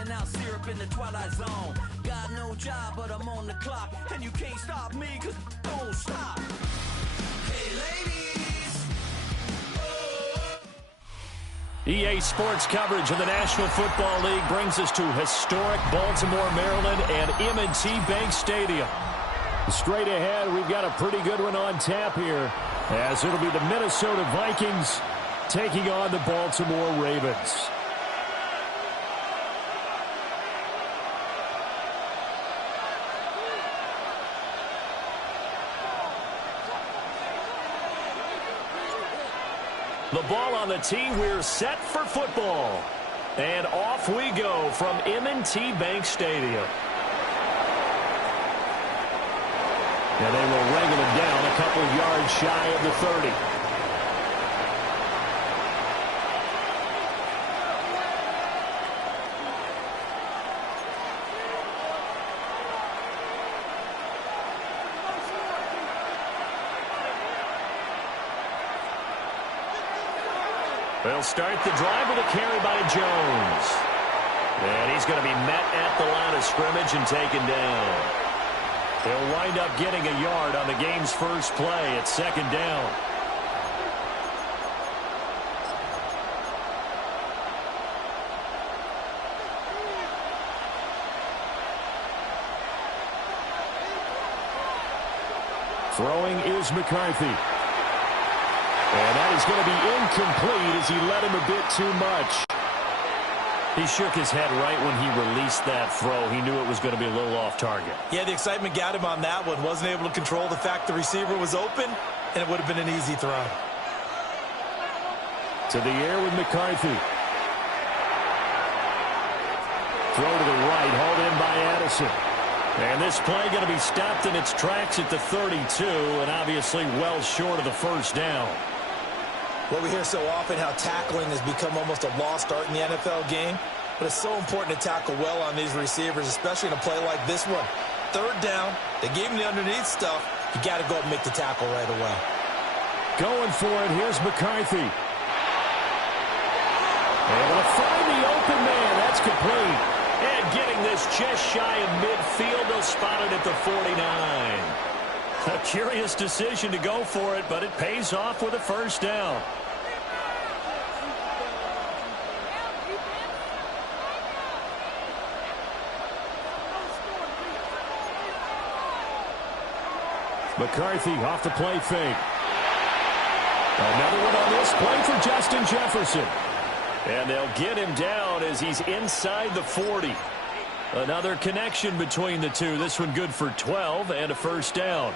spitting out syrup in the twilight zone. Got no job, but I'm on the clock, and you can't stop me, cause don't stop. Hey, ladies. EA Sports coverage of the National Football League brings us to historic Baltimore, Maryland, and M&T Bank Stadium. Straight ahead, we've got a pretty good one on tap here, as it'll be the Minnesota Vikings taking on the Baltimore Ravens. The ball on the tee, we're set for football. And off we go from M&T Bank Stadium. And they will wrangle him down a couple of yards shy of the 30. They'll start the drive with a carry by Jones. And he's going to be met at the line of scrimmage and taken down. He'll wind up getting a yard on the game's first play at second down. Throwing is McCarthy. And that is going to be incomplete as he led him a bit too much. He shook his head right when he released that throw. He knew it was going to be a little off target. Yeah, the excitement got him on that one. Wasn't able to control the fact the receiver was open, and it would have been an easy throw. To the air with McCarthy. Throw to the right, hauled in by Addison. And this play going to be stopped in its tracks at the 32, and obviously well short of the first down. Well, we hear so often how tackling has become almost a lost art in the NFL game, but it's so important to tackle well on these receivers, especially in a play like this one. Third down, they gave him the underneath stuff. You got to go up and make the tackle right away. Going for it, here's McCarthy. Able to find the open man, that's complete. And getting this just shy of midfield, they'll spot it at the 49. A curious decision to go for it, but it pays off with a first down. McCarthy off the play fake. Another one on this play for Justin Jefferson. And they'll get him down as he's inside the 40. Another connection between the two. This one good for 12 and a first down.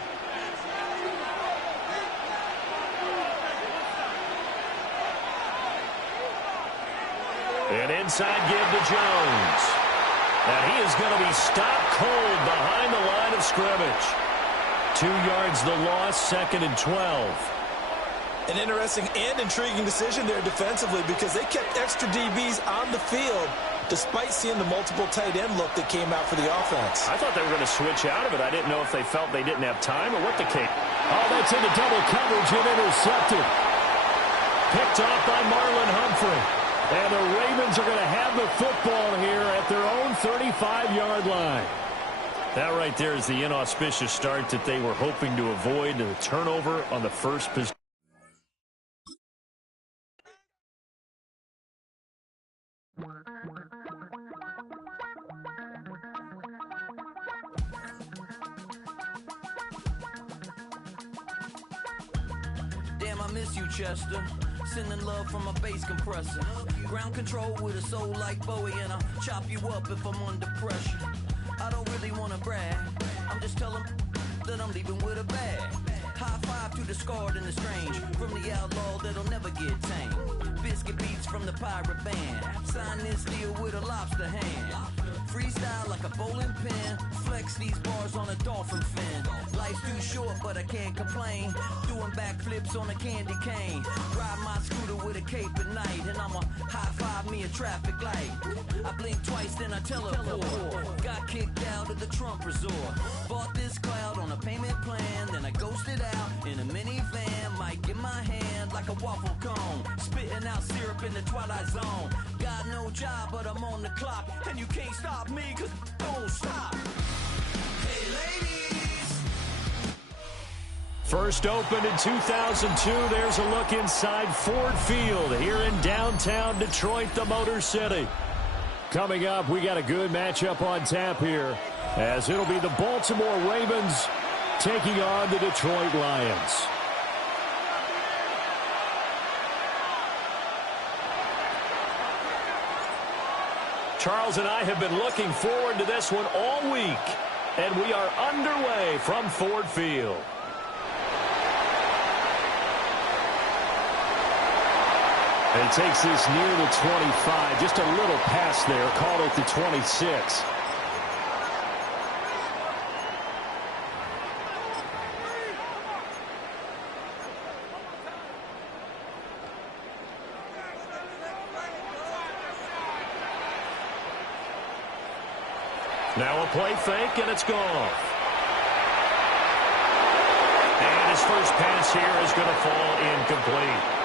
And inside give to Jones. And he is going to be stopped cold behind the line of scrimmage. 2 yards the loss, second and 12. An interesting and intriguing decision there defensively because they kept extra DBs on the field despite seeing the multiple tight end look that came out for the offense. I thought they were going to switch out of it. I didn't know if they felt they didn't have time or what the case. Oh, that's into double coverage and intercepted. Picked off by Marlon Humphrey. And the Ravens are going to have the football here at their own 35-yard line. That right there is the inauspicious start that they were hoping to avoid, the turnover on the first possession. Damn, I miss you, Chester. Sending love from a bass compressor. Ground control with a soul like Bowie, and I'll chop you up if I'm under pressure. I don't really want to brag. I'm just telling that I'm leaving with a bag. High five to the scarred and the strange. From the outlaw that'll never get tamed. Biscuit beats from the pirate band. Sign this deal with a lobster hand. Freestyle like a bowling pin. Flex these bars on a dolphin fin. Life's too short, but I can't complain. Doing backflips on a candy cane. Ride my scooter with a cape at night. And I'ma high five me a traffic light. I blink twice fast and I teleport. Got kicked out of the Trump resort. Bought this cloud on a payment plan. Then I ghosted out in a minivan. Mic in my hand like a waffle cone. Spitting out syrup in the twilight zone. Got no job but I'm on the clock. And you can't stop me cause don't stop. Hey ladies. First opened in 2002. There's a look inside Ford Field here in downtown Detroit, the Motor City. Coming up, we got a good matchup on tap here, as it'll be the Baltimore Ravens taking on the Detroit Lions. Charles and I have been looking forward to this one all week, and we are underway from Ford Field. And he takes this near the 25. Just a little pass there. Called at the 26. Now a play fake, and it's gone. And his first pass here is going to fall incomplete.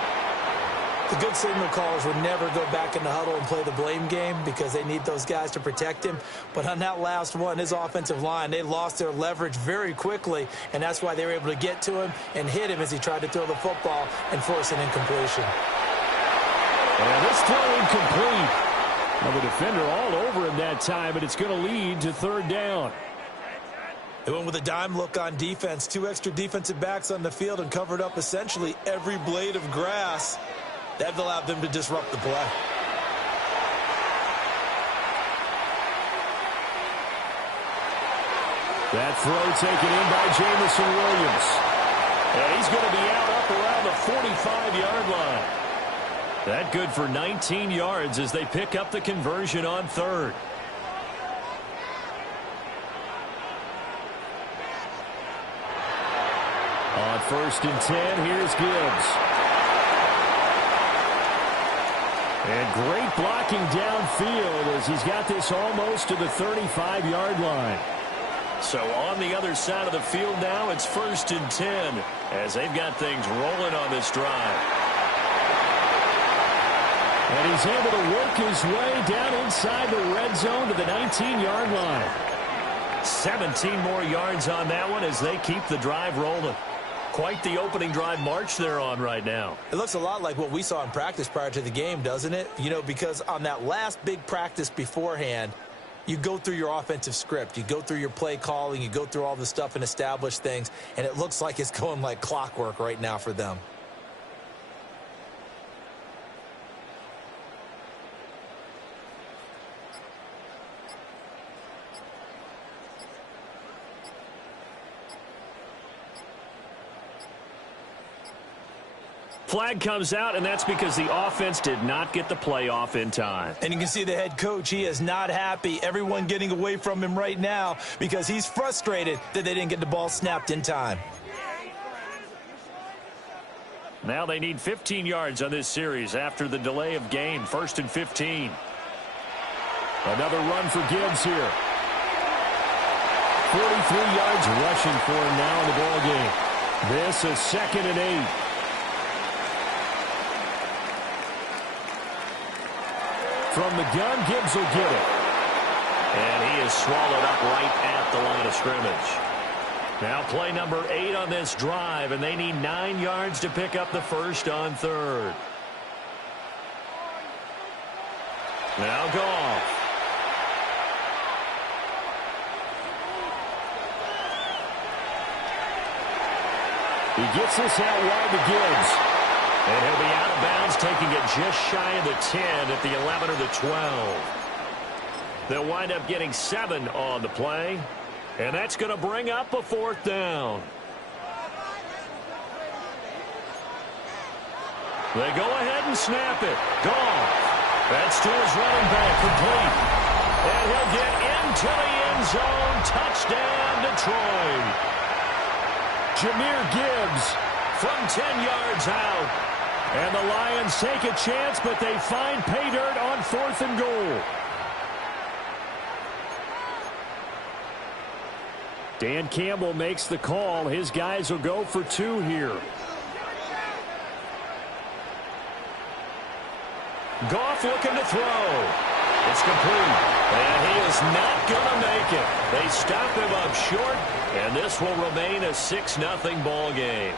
The good signal callers would never go back in the huddle and play the blame game because they need those guys to protect him. But on that last one, his offensive line, they lost their leverage very quickly, and that's why they were able to get to him and hit him as he tried to throw the football and force an incompletion. And this throw incomplete. Now the defender all over him that time, but it's going to lead to third down. They went with a dime look on defense. 2 extra defensive backs on the field and covered up essentially every blade of grass. That allowed them to disrupt the play. That throw taken in by Jamison Williams. And he's going to be out up around the 45-yard line. That good for 19 yards as they pick up the conversion on third. On 1st and 10, here's Gibbs. And great blocking downfield as he's got this almost to the 35-yard line. So on the other side of the field now, it's 1st and 10 as they've got things rolling on this drive. And he's able to work his way down inside the red zone to the 19-yard line. 17 more yards on that one as they keep the drive rolling. Quite the opening drive march they're on right now. It looks a lot like what we saw in practice prior to the game, doesn't it? You know, because on that last big practice beforehand, you go through your offensive script. You go through your play calling. You go through all the stuff and establish things. And it looks like it's going like clockwork right now for them. Flag comes out, and that's because the offense did not get the play off in time. And you can see the head coach, he is not happy. Everyone getting away from him right now because he's frustrated that they didn't get the ball snapped in time. Now they need 15 yards on this series after the delay of game. 1st and 15. Another run for Gibbs here. 43 yards rushing for him now in the ball game. This is 2nd and 8. From the gun, Gibbs will get it. And he is swallowed up right at the line of scrimmage. Now play number 8 on this drive, and they need 9 yards to pick up the first on third. Now Goff. He gets this out wide to Gibbs. And he'll be out of bounds, taking it just shy of the 10 at the 11 or the 12. They'll wind up getting 7 on the play. And that's going to bring up a 4th down. They go ahead and snap it. Goff. That's to his running back, complete. And he'll get into the end zone. Touchdown, Detroit. Jahmyr Gibbs from 10 yards out. And the Lions take a chance, but they find pay dirt on 4th and goal. Dan Campbell makes the call. His guys will go for 2 here. Goff looking to throw. It's complete. And he is not going to make it. They stop him up short, and this will remain a 6-0 ball game.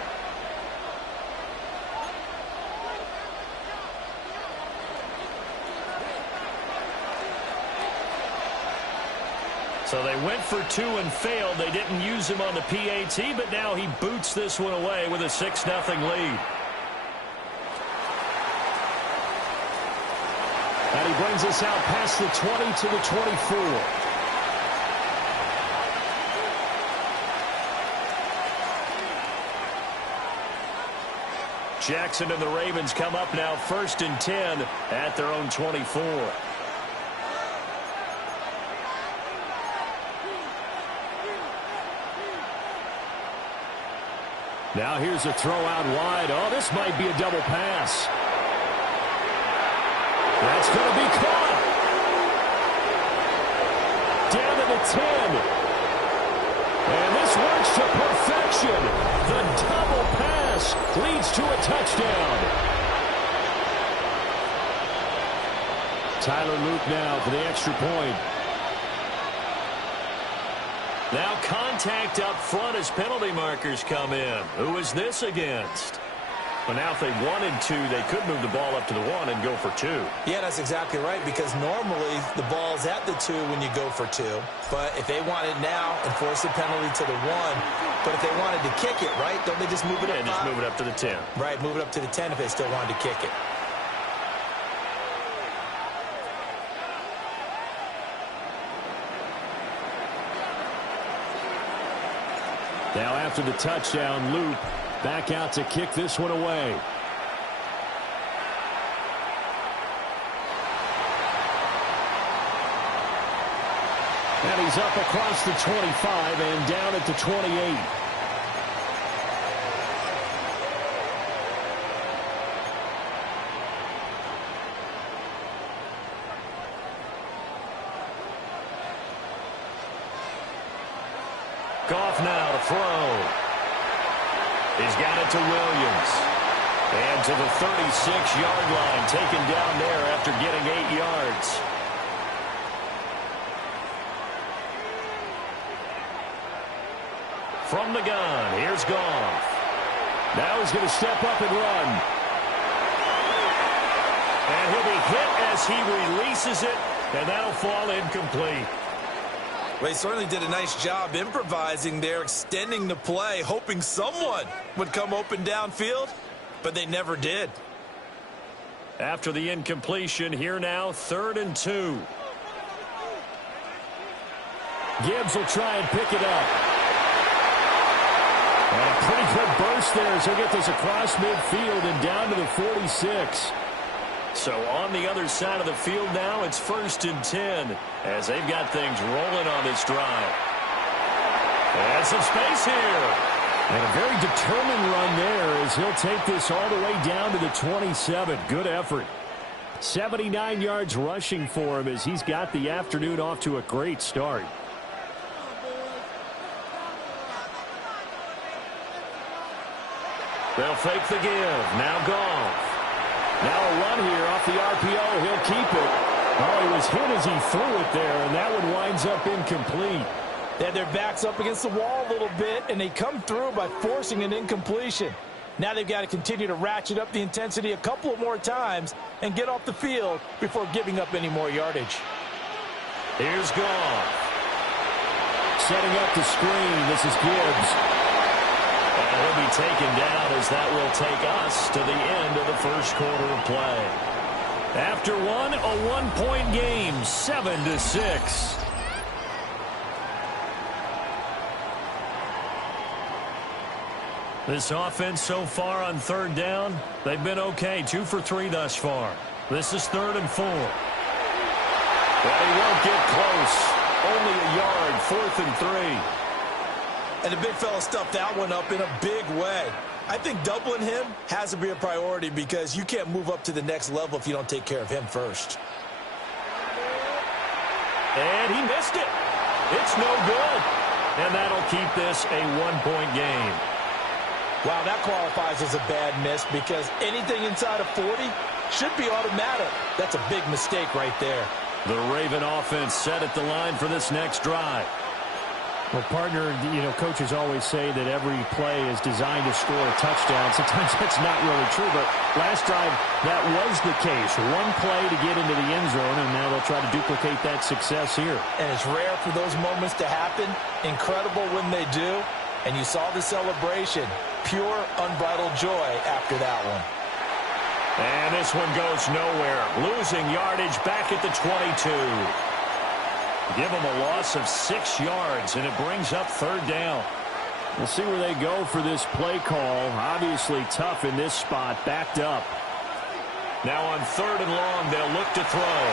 So they went for 2 and failed. They didn't use him on the PAT, but now he boots this one away with a 6-0 lead. And he brings us out past the 20 to the 24. Jackson and the Ravens come up now 1st and 10 at their own 24. Now here's a throw out wide. Oh, this might be a double pass. That's going to be caught. Down to the 10. And this works to perfection. The double pass leads to a touchdown. Tyler Luke now for the extra point. Now contact up front as penalty markers come in. Who is this against? But now if they wanted to, they could move the ball up to the 1 and go for 2. Yeah, that's exactly right, because normally the ball's at the 2 when you go for 2. But if they want it now, enforce the penalty to the 1. But if they wanted to kick it, right, don't they just move it up? Yeah, just move it up to the 10. Right, move it up to the 10 if they still wanted to kick it. Now after the touchdown, Luke back out to kick this one away. And he's up across the 25 and down at the 28. Goff now to throw. He's got it to Williams. And to the 36-yard line, taken down there after getting 8 yards. From the gun, here's Goff. Now he's going to step up and run. And he'll be hit as he releases it, and that'll fall incomplete. Well, he certainly did a nice job improvising there, extending the play, hoping someone would come open downfield, but they never did. After the incompletion, here now, 3rd and 2. Gibbs will try and pick it up. And a pretty good burst there as he'll get this across midfield and down to the 46. So on the other side of the field now, it's 1st and 10 as they've got things rolling on this drive. And some space here. And a very determined run there as he'll take this all the way down to the 27. Good effort. 79 yards rushing for him as he's got the afternoon off to a great start. They'll fake the give. Now Goff. Now a run here off the RPO. He'll keep it. Oh, he was hit as he threw it there, and that one winds up incomplete. They had their backs up against the wall a little bit, and they come through by forcing an incompletion. Now they've got to continue to ratchet up the intensity a couple of more times and get off the field before giving up any more yardage. Here's Goff. Setting up the screen. This is Gibbs. And he'll be taken down as that will take us to the end of the first quarter of play. After one, a 1-point game, 7-6. This offense so far on 3rd down, they've been okay. 2 for 3 thus far. This is 3rd and 4. But he won't get close. Only a yard, 4th and 3. And the big fella stuffed that one up in a big way. I think doubling him has to be a priority because you can't move up to the next level if you don't take care of him first. And he missed it. It's no good. And that'll keep this a one-point game. Wow, that qualifies as a bad miss because anything inside of 40 should be automatic. That's a big mistake right there. The Raven offense set at the line for this next drive. Well, partner, coaches always say that every play is designed to score a touchdown. Sometimes that's not really true, but last drive, that was the case. One play to get into the end zone, and now they'll try to duplicate that success here. And it's rare for those moments to happen. Incredible when they do. And you saw the celebration. Pure, unbridled joy after that one. And this one goes nowhere. Losing yardage back at the 22. Give them a loss of 6 yards, and it brings up third down. We'll see where they go for this play call. Obviously tough in this spot, backed up. Now on third and long, they'll look to throw.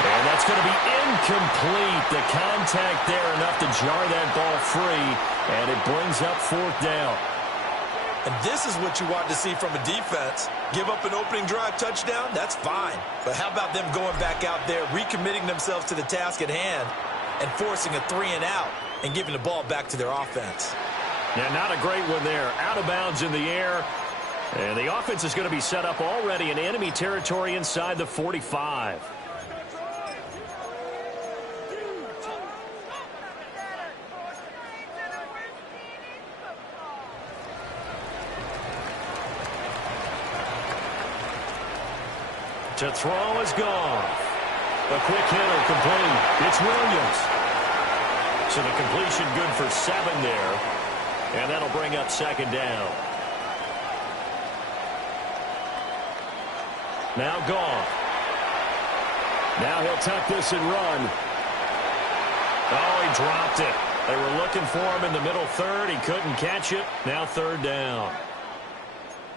And that's going to be incomplete. The contact there enough to jar that ball free, and it brings up fourth down. And this is what you want to see from a defense. Give up an opening drive touchdown, that's fine. But how about them going back out there, recommitting themselves to the task at hand, and forcing a 3-and-out and giving the ball back to their offense? Yeah, not a great one there. Out of bounds in the air. And the offense is going to be set up already in enemy territory inside the 45. To throw is gone. A quick hitter complete. It's Williams. So the completion good for 7 there. And that'll bring up second down. Now gone. Now he'll tuck this and run. Oh, he dropped it. They were looking for him in the middle third. He couldn't catch it. Now third down.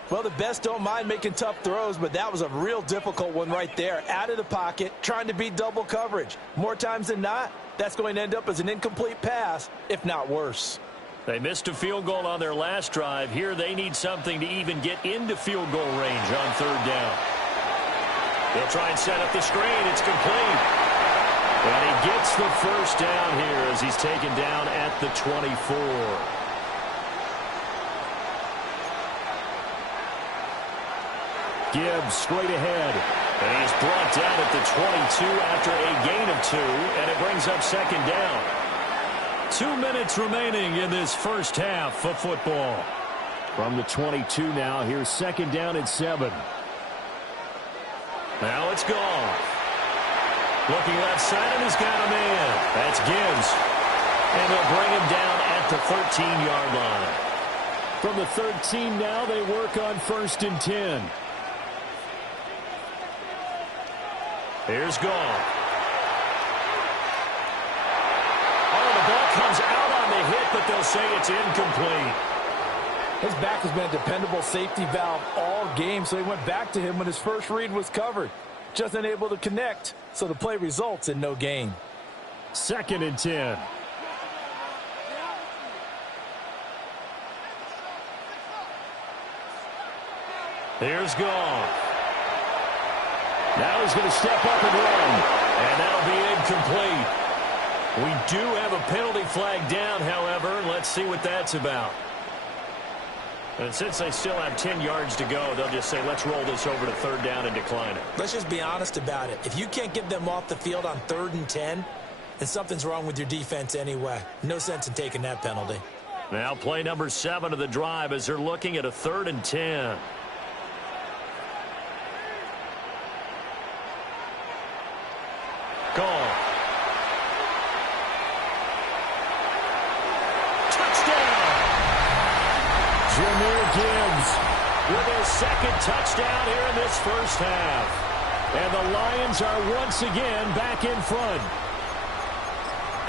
Well, the best don't mind making tough throws, but that was a real difficult one right there. Out of the pocket, trying to beat double coverage. More times than not, that's going to end up as an incomplete pass, if not worse. They missed a field goal on their last drive. Here they need something to even get into field goal range on third down. They'll try and set up the screen. It's complete. And he gets the first down here as he's taken down at the 24. Gibbs straight ahead. And he's brought down at the 22 after a gain of 2, and it brings up second down. 2 minutes remaining in this first half of football. From the 22 now, here's second down at 7. Now it's gone. Looking left side, and he's got a man. That's Gibbs. And they'll bring him down at the 13-yard line. From the 13 now, they work on first and 10. Here's gone. Oh, the ball comes out on the hit, but they'll say it's incomplete. His back has been a dependable safety valve all game, so he went back to him when his first read was covered. Just unable to connect, so the play results in no gain. Second and 10. Here's gone. Now he's going to step up and run. And that'll be incomplete. We do have a penalty flag down, however. Let's see what that's about. And since they still have 10 yards to go, they'll just say, let's roll this over to third down and decline it. Let's just be honest about it. If you can't get them off the field on 3rd and 10, then something's wrong with your defense anyway. No sense in taking that penalty. Now play number 7 of the drive as they're looking at a 3rd and 10. Gone. Touchdown! Jahmyr Gibbs with his second touchdown here in this first half. And the Lions are once again back in front.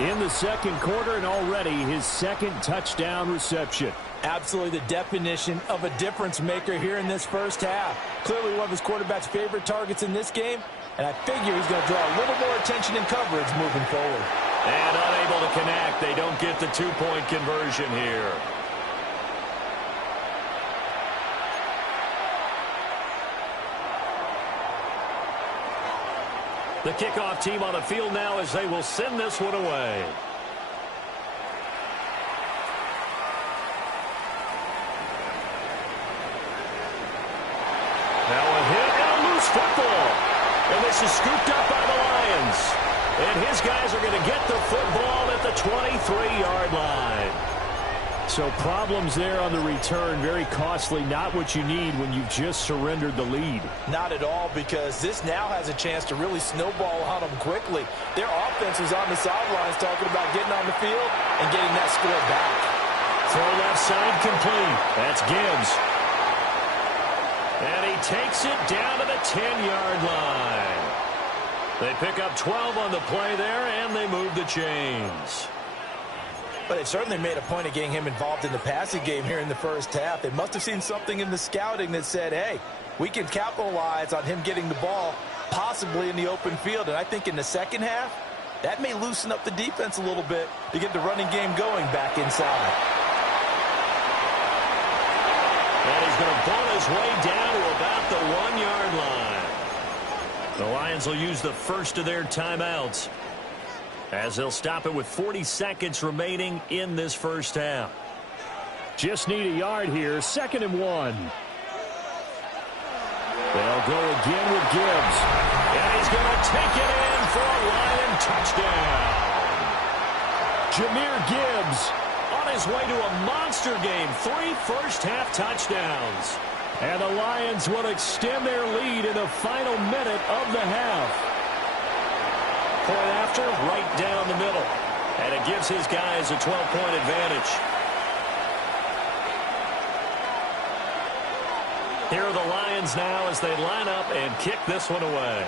In the second quarter, and already his second touchdown reception. Absolutely the definition of a difference maker here in this first half. Clearly one of his quarterback's favorite targets in this game, and I figure he's going to draw a little more attention and coverage moving forward. And unable to connect. They don't get the 2-point conversion here. The kickoff team on the field now as they will send this one away. And this is scooped up by the Lions. And his guys are going to get the football at the 23-yard line. So problems there on the return, very costly, not what you need when you've just surrendered the lead. Not at all, because this now has a chance to really snowball on them quickly. Their offense was on the sidelines talking about getting on the field and getting that score back. Throw left side complete. That's Gibbs. And he takes it down to the 10-yard line. They pick up 12 on the play there, and they move the chains. But they've certainly made a point of getting him involved in the passing game here in the first half. They must have seen something in the scouting that said, hey, we can capitalize on him getting the ball possibly in the open field. And I think in the second half, that may loosen up the defense a little bit to get the running game going back inside. And he's going to bull his way down to about the 1-yard line. The Lions will use the first of their timeouts, as they'll stop it with 40 seconds remaining in this first half. Just need a yard here, 2nd and 1. They'll go again with Gibbs. And he's going to take it in for a Lion touchdown. Jahmyr Gibbs on his way to a monster game. 3 first-half touchdowns. And the Lions will extend their lead in the final minute of the half. Point after, right down the middle. And it gives his guys a 12-point advantage. Here are the Lions now as they line up and kick this one away.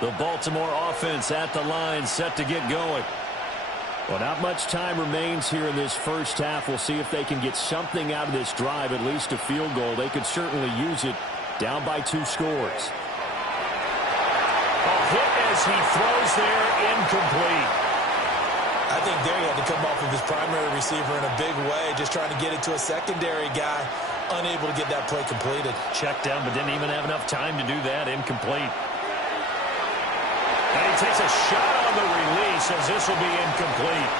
The Baltimore offense at the line, set to get going. Well, not much time remains here in this first half. We'll see if they can get something out of this drive, at least a field goal. They could certainly use it, down by 2 scores. A hit as he throws there, incomplete. I think there he had to come off of his primary receiver in a big way, just trying to get it to a secondary guy, unable to get that play completed. Checked down, but didn't even have enough time to do that. Incomplete. And he takes a shot on the release as this will be incomplete.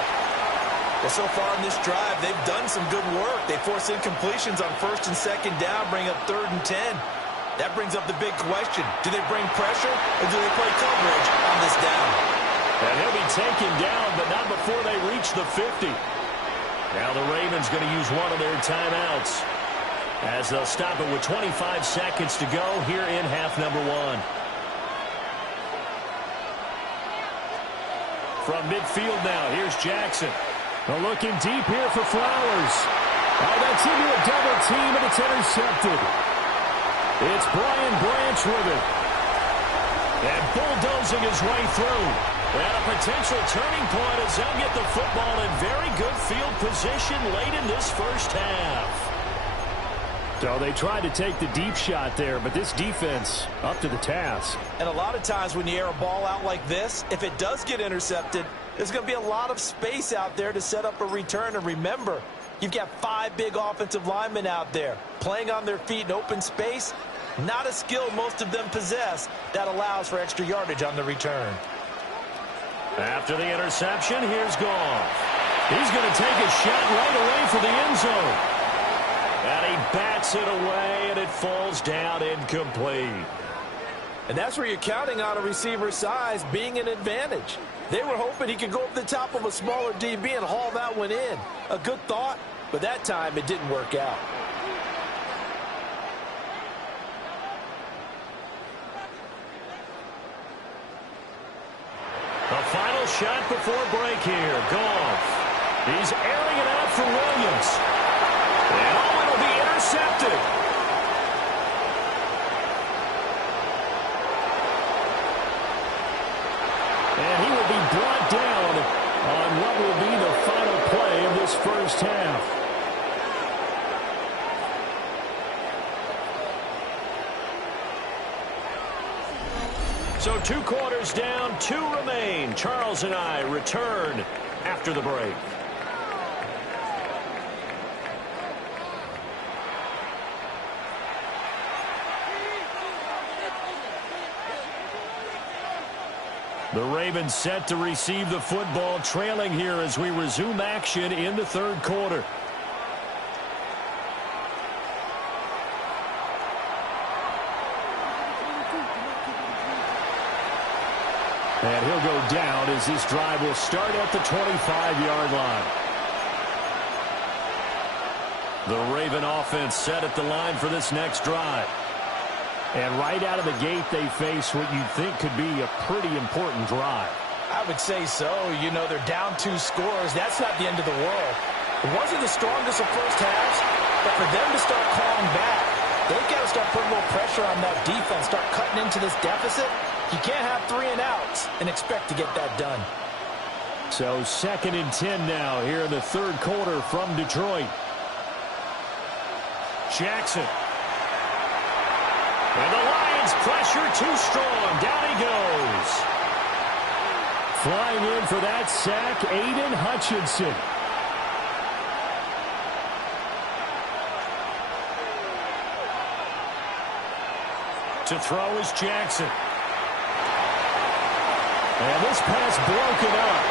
Well, so far in this drive, they've done some good work. They force incompletions on 1st and 2nd down, bring up 3rd and 10. That brings up the big question. Do they bring pressure or do they play coverage on this down? And he'll be taken down, but not before they reach the 50. Now the Ravens going to use one of their timeouts, as they'll stop it with 25 seconds to go here in half number 1. From midfield now, here's Jackson. Looking deep here for Flowers. Oh, that's into a double team, and it's intercepted. It's Brian Branch with it. And bulldozing his way through. And a potential turning point as they'll get the football in very good field position late in this first half. So they tried to take the deep shot there, but this defense up to the task. And a lot of times when you air a ball out like this, if it does get intercepted, there's going to be a lot of space out there to set up a return. And remember, you've got 5 big offensive linemen out there playing on their feet in open space. Not a skill most of them possess that allows for extra yardage on the return. After the interception, here's Goff. He's going to take a shot right away for the end zone. And he bats it away, and it falls down incomplete. And that's where you're counting on a receiver's size being an advantage. They were hoping he could go up the top of a smaller DB and haul that one in. A good thought, but that time it didn't work out. A final shot before break here. Goff. He's airing it out for Williams. And it'll be intercepted. And he will be brought down on what will be the final play of this first half. So 2 quarters down, 2 remain. Charles and I return after the break. The Ravens set to receive the football, trailing here as we resume action in the third quarter. And he'll go down as this drive will start at the 25-yard line. The Raven offense set at the line for this next drive. And right out of the gate, they face what you'd think could be a pretty important drive. I would say so. You know, they're down 2 scores. That's not the end of the world. It wasn't the strongest of first halves, but for them to start clawing back, they've got to start putting a little pressure on that defense, start cutting into this deficit. You can't have 3 and outs and expect to get that done. So 2nd and 10 now here in the third quarter from Detroit. Jackson. And the Lions pressure too strong. Down he goes. Flying in for that sack, Aiden Hutchinson. To throw is Jackson. And this pass broken up.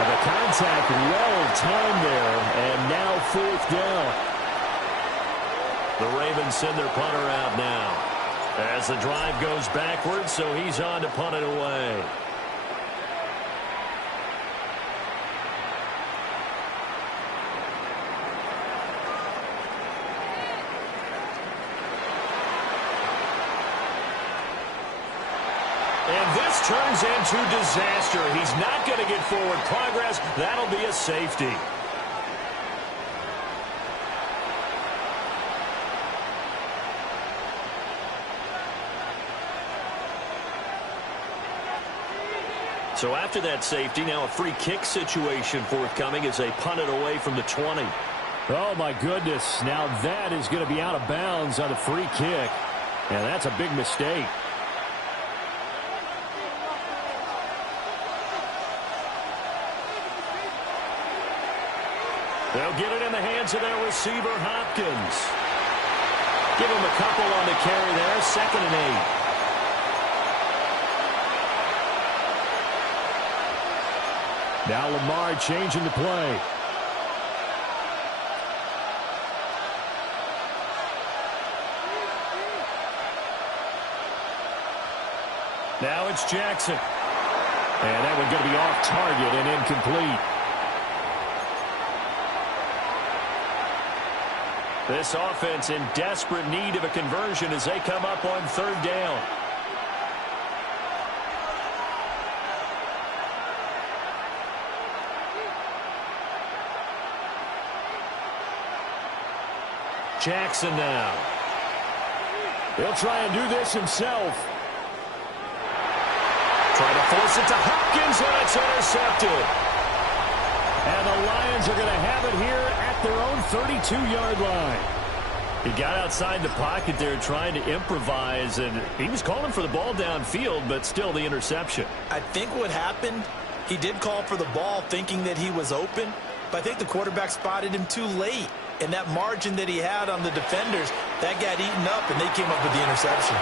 And the contact well timed there. And now 4th down. The Ravens send their punter out now. As the drive goes backwards, so he's on to punt it away. And this turns into disaster. He's not going to get forward progress. That'll be a safety. So after that safety, now a free kick situation forthcoming as they punt it away from the 20. Oh, my goodness. Now that is going to be out of bounds on the free kick. And that's a big mistake. They'll get it in the hands of their receiver, Hopkins. Give him a couple on the carry there, 2nd and 8. Now Lamar changing the play. Now it's Jackson. And that one going to be off target and incomplete. This offense in desperate need of a conversion as they come up on 3rd down. Jackson now. He'll try and do this himself. Try to force it to Hopkins, and it's intercepted. And the Lions are going to have it here at their own 32-yard line. He got outside the pocket there trying to improvise, and he was calling for the ball downfield, but still the interception. I think what happened, he did call for the ball thinking that he was open, but I think the quarterback spotted him too late. And that margin that he had on the defenders, that got eaten up, and they came up with the interception.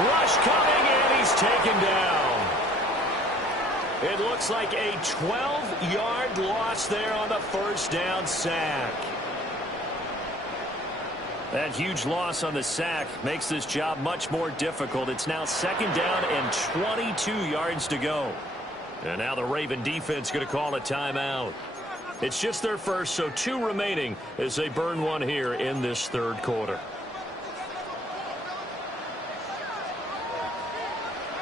Rush coming, and he's taken down. It looks like a 12-yard loss there on the 1st down sack. That huge loss on the sack makes this job much more difficult. It's now 2nd down and 22 yards to go. And now the Raven defense going to call a timeout. It's just their first, so 2 remaining as they burn one here in this third quarter.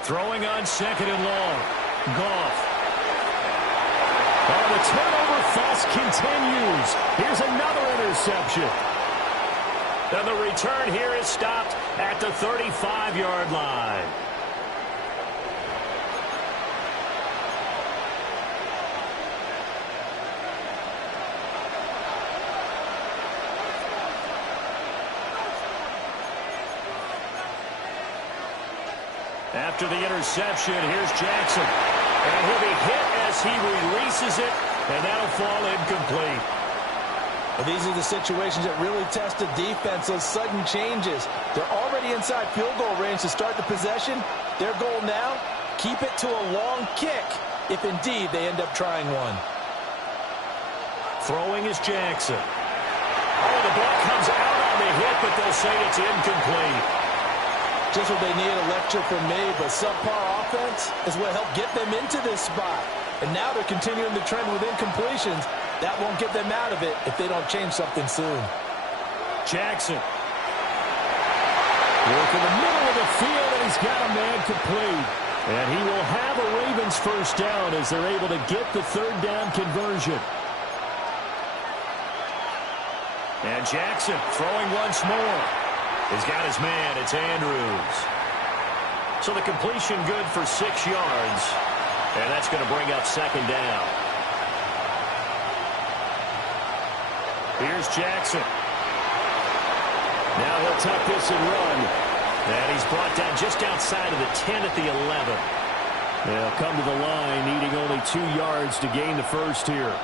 Throwing on 2nd and long. Goff. Oh, the turnover fest continues. Here's another interception. And the return here is stopped at the 35-yard line. After the interception, here's Jackson. And he'll be hit as he releases it, and that'll fall incomplete. Well, these are the situations that really test the defense, those sudden changes. They're already inside field goal range to start the possession. Their goal now, keep it to a long kick if indeed they end up trying one. Throwing is Jackson. Oh, the ball comes out on the hit, but they'll say it's incomplete. Just what they need, a lecture from me, but subpar offense is what helped get them into this spot. And now they're continuing the trend with incompletions. That won't get them out of it if they don't change something soon. Jackson. Work in the middle of the field, and he's got a man complete. And he will have a Ravens first down as they're able to get the third down conversion. And Jackson throwing once more. He's got his man. It's Andrews. So the completion good for 6 yards. And that's going to bring up second down. Here's Jackson. Now he'll tuck this and run. And he's brought down just outside of the 10 at the 11. They'll come to the line, needing only 2 yards to gain the first here.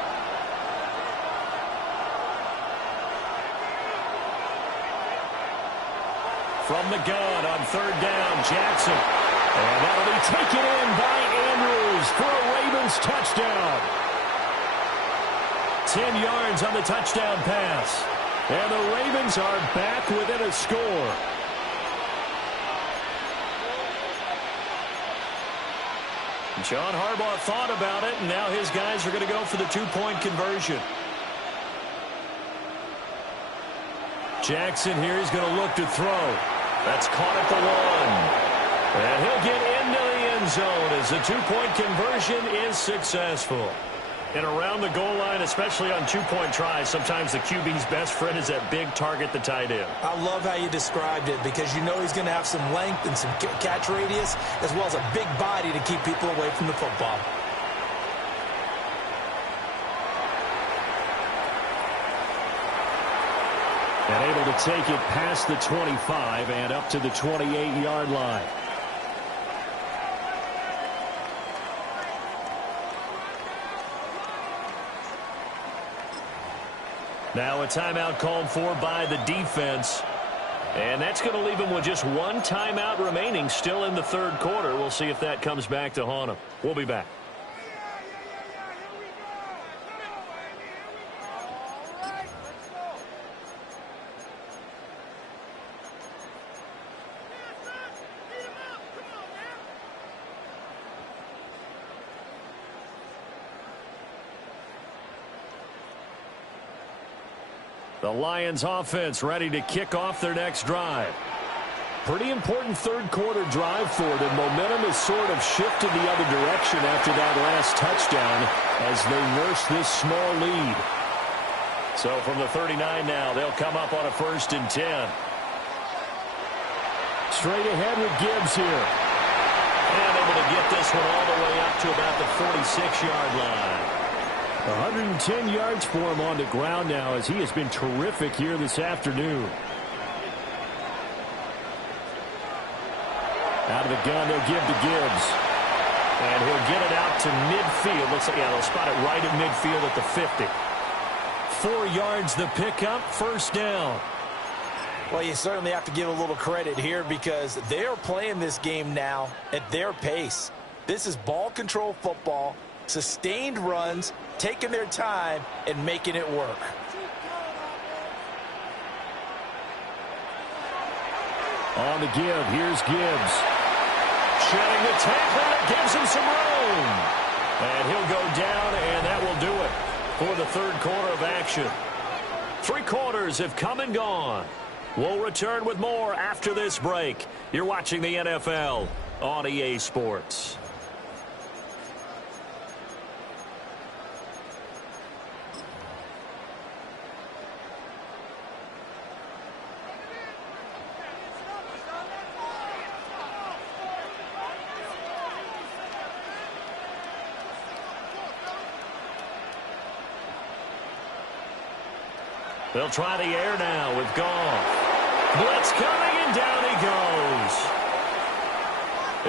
From the gun on third down, Jackson. And that'll be taken in by Andrews for a Ravens touchdown. 10 yards on the touchdown pass. And the Ravens are back within a score. John Harbaugh thought about it, and now his guys are going to go for the 2-point conversion. Jackson here is going to look to throw. That's caught at the 1. And he'll get into the end zone as the 2-point conversion is successful. And around the goal line, especially on 2-point tries, sometimes the QB's best friend is that big target, the tight end. I love how you described it because you know he's going to have some length and some catch radius as well as a big body to keep people away from the football. And able to take it past the 25 and up to the 28-yard line. Now a timeout called for by the defense. And that's going to leave them with just 1 timeout remaining still in the third quarter. We'll see if that comes back to haunt them. We'll be back. The Lions offense ready to kick off their next drive. Pretty important third quarter drive for them. Momentum has sort of shifted the other direction after that last touchdown as they nurse this small lead. So from the 39 now, they'll come up on a 1st and 10. Straight ahead with Gibbs here. And able to get this one all the way up to about the 46-yard line. 110 yards for him on the ground now as he has been terrific here this afternoon. Out of the gun, they'll give to Gibbs. And he'll get it out to midfield. Looks like, they'll spot it right at midfield at the 50. 4 yards the pickup, first down. Well, you certainly have to give a little credit here because they're playing this game now at their pace. This is ball control football, sustained runs, taking their time and making it work. On the give, here's Gibbs. Shedding the tackle that gives him some room. And he'll go down, and that will do it for the third quarter of action. 3 quarters have come and gone. We'll return with more after this break. You're watching the NFL on EA Sports. They'll try the air now with Goff. Blitz coming, and down he goes.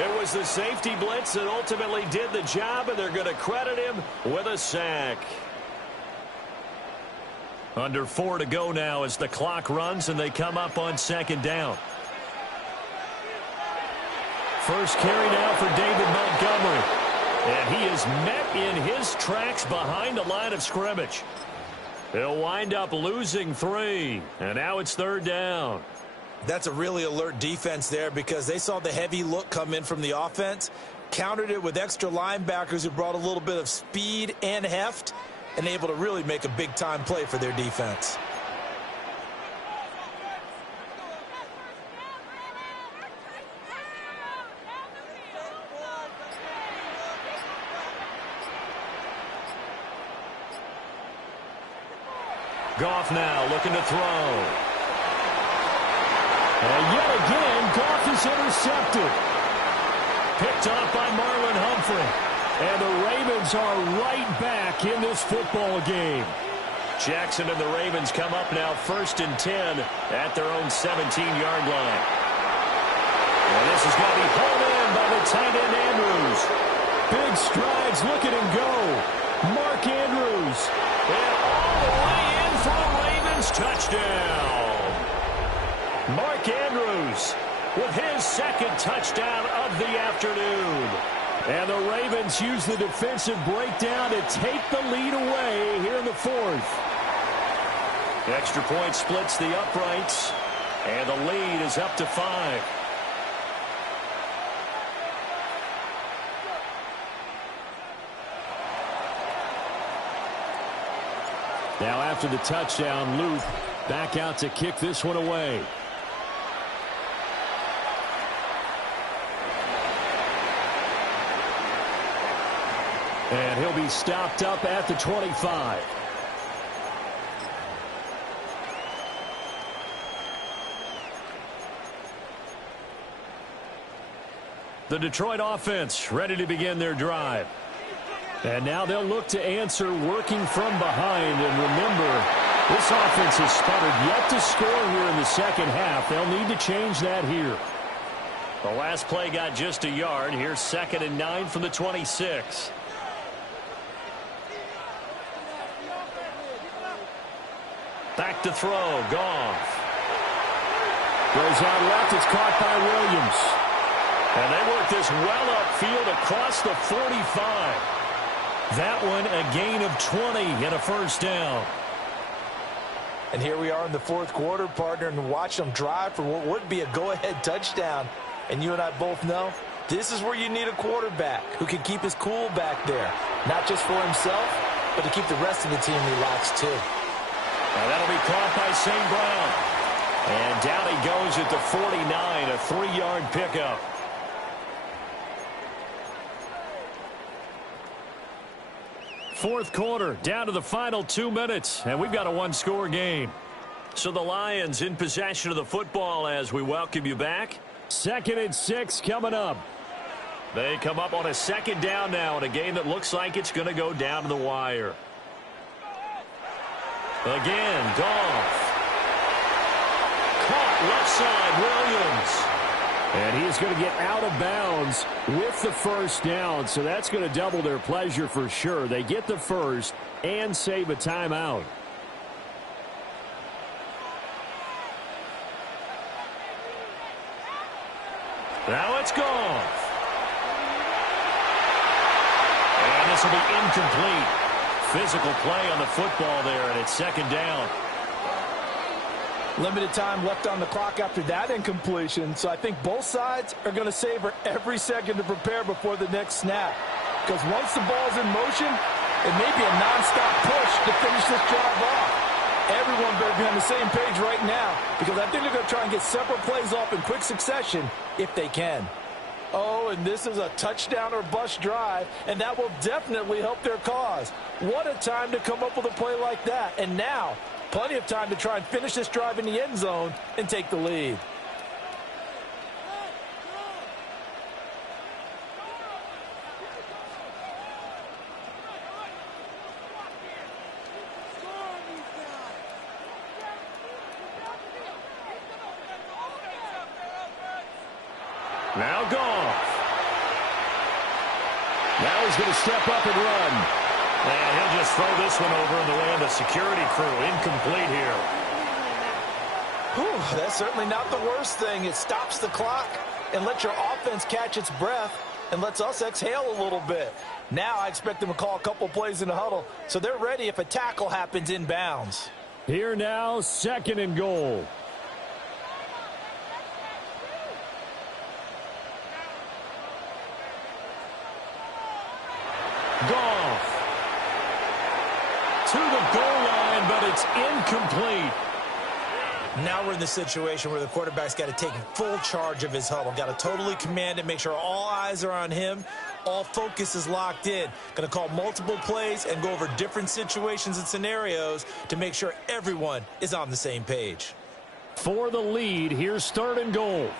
It was the safety blitz that ultimately did the job, and they're going to credit him with a sack. Under 4 to go now as the clock runs, and they come up on 2nd down. First carry now for David Montgomery. And he is met in his tracks behind the line of scrimmage. He'll wind up losing 3. And now it's 3rd down. That's a really alert defense there because they saw the heavy look come in from the offense, countered it with extra linebackers who brought a little bit of speed and heft, and able to really make a big-time play for their defense. Goff now looking to throw. And yet again, Goff is intercepted. Picked off by Marlon Humphrey. And the Ravens are right back in this football game. Jackson and the Ravens come up now 1st and 10 at their own 17-yard line. And this is going to be hauled in by the tight end Andrews. Big strides, look at him go. Mark Andrews. And all the way in for a Ravens touchdown. Mark Andrews with his 2nd touchdown of the afternoon. And the Ravens use the defensive breakdown to take the lead away here in the 4th. Extra point splits the uprights, and the lead is up to 5. Now after the touchdown, Luke back out to kick this one away. And he'll be stopped up at the 25. The Detroit offense ready to begin their drive. And now they'll look to answer working from behind. And remember, this offense has sputtered yet to score here in the 2nd half. They'll need to change that here. The last play got just a yard. Here's 2nd and 9 from the 26. Back to throw. Goff. Goes out left. It's caught by Williams. And they work this well upfield across the 45. That one a gain of 20 and a 1st down. And here we are in the 4th quarter, partner, and watch them drive for what would be a go-ahead touchdown. And you and I both know this is where you need a quarterback who can keep his cool back there. Not just for himself, but to keep the rest of the team relaxed too. Now that'll be caught by St. Brown. And down he goes at the 49, a 3-yard pickup. Fourth quarter, down to the final 2 minutes, and we've got a 1-score game. So the Lions in possession of the football as we welcome you back. 2nd and 6 coming up. They come up on a 2nd down now in a game that looks like it's going to go down to the wire. Again, Goff. Caught left side, Williams. And he is going to get out of bounds with the 1st down, so that's going to double their pleasure for sure. They get the 1st and save a timeout. Now it's Goff. And this will be incomplete. Physical play on the football there, and it's 2nd down. Limited time left on the clock after that incompletion, so I think both sides are going to savor every second to prepare before the next snap. Because once the ball's in motion, it may be a nonstop push to finish this drive off. Everyone better be on the same page right now, because I think they're going to try and get several plays off in quick succession if they can. Oh, and this is a touchdown or bust drive, and that will definitely help their cause. What a time to come up with a play like that. And now, plenty of time to try and finish this drive in the end zone and take the lead. Now Goff. Now he's going to step up and run. And he'll just throw this one over in the way of the security crew. Incomplete here. That's certainly not the worst thing. It stops the clock and lets your offense catch its breath. and lets us exhale a little bit. Now I expect them to call a couple plays in the huddle, so they're ready if a tackle happens inbounds. Here now, 2nd and goal. Goff to the goal line, but it's incomplete. Now we're in the situation where the quarterback's got to take full charge of his huddle. Got to totally command it, make sure all eyes are on him. All focus is locked in. Going to call multiple plays and go over different situations and scenarios to make sure everyone is on the same page. For the lead, here's 3rd and goal.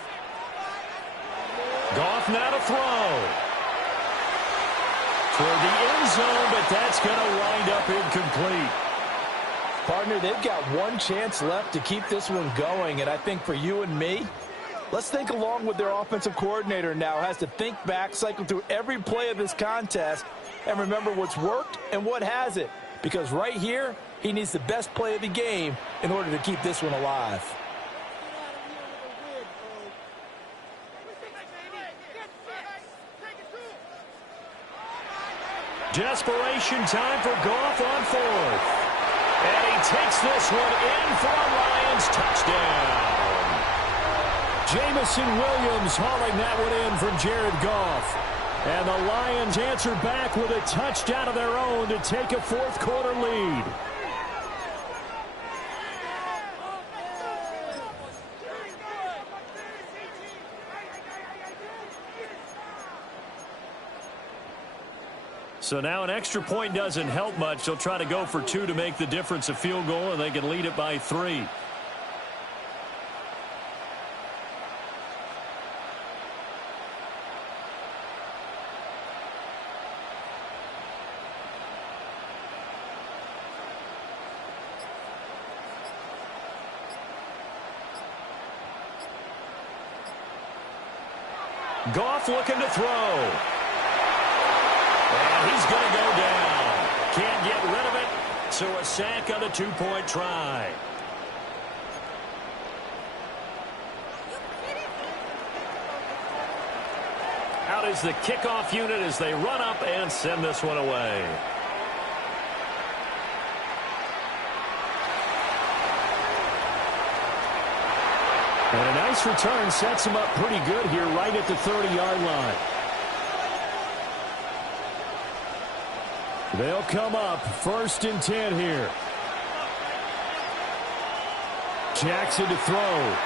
Goff now to throw. Toward the end zone, but that's going to wind up incomplete. Partner, they've got one chance left to keep this one going, and I think for you and me, let's think along with their offensive coordinator now. Has to think back, cycle through every play of this contest, and remember what's worked and what hasn't. Because right here, he needs the best play of the game in order to keep this one alive. Desperation time for Goff on 4th. And he takes this one in for a Lions touchdown. Jamison Williams hauling that one in from Jared Goff. And the Lions answer back with a touchdown of their own to take a 4th quarter lead. So now an extra point doesn't help much. They'll try to go for 2 to make the difference a field goal, and they can lead it by 3. Goff looking to throw. And he's going to go down. Can't get rid of it, so a sack on the 2-point try. Out is the kickoff unit as they run up and send this one away. And a nice return sets him up pretty good here right at the 30-yard line. They'll come up 1st and 10 here. Jackson to throw. Oh,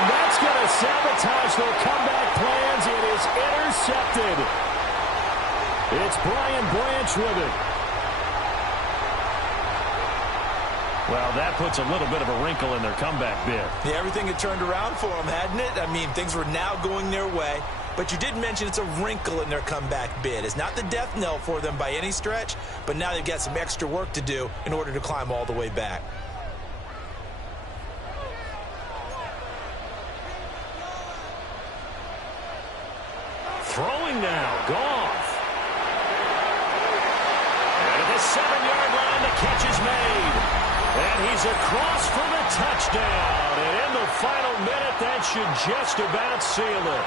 and that's going to sabotage their comeback plans. It is intercepted. It's Brian Branch with it. Well, that puts a little bit of a wrinkle in their comeback bid. Yeah, everything had turned around for them, hadn't it? I mean, things were now going their way. But you did mention it's a wrinkle in their comeback bid. It's not the death knell for them by any stretch, but now they've got some extra work to do in order to climb all the way back. Throwing now, Goff. And at the 7-yard line, the catch is made. And he's across for the touchdown. And in the final minute, that should just about seal it.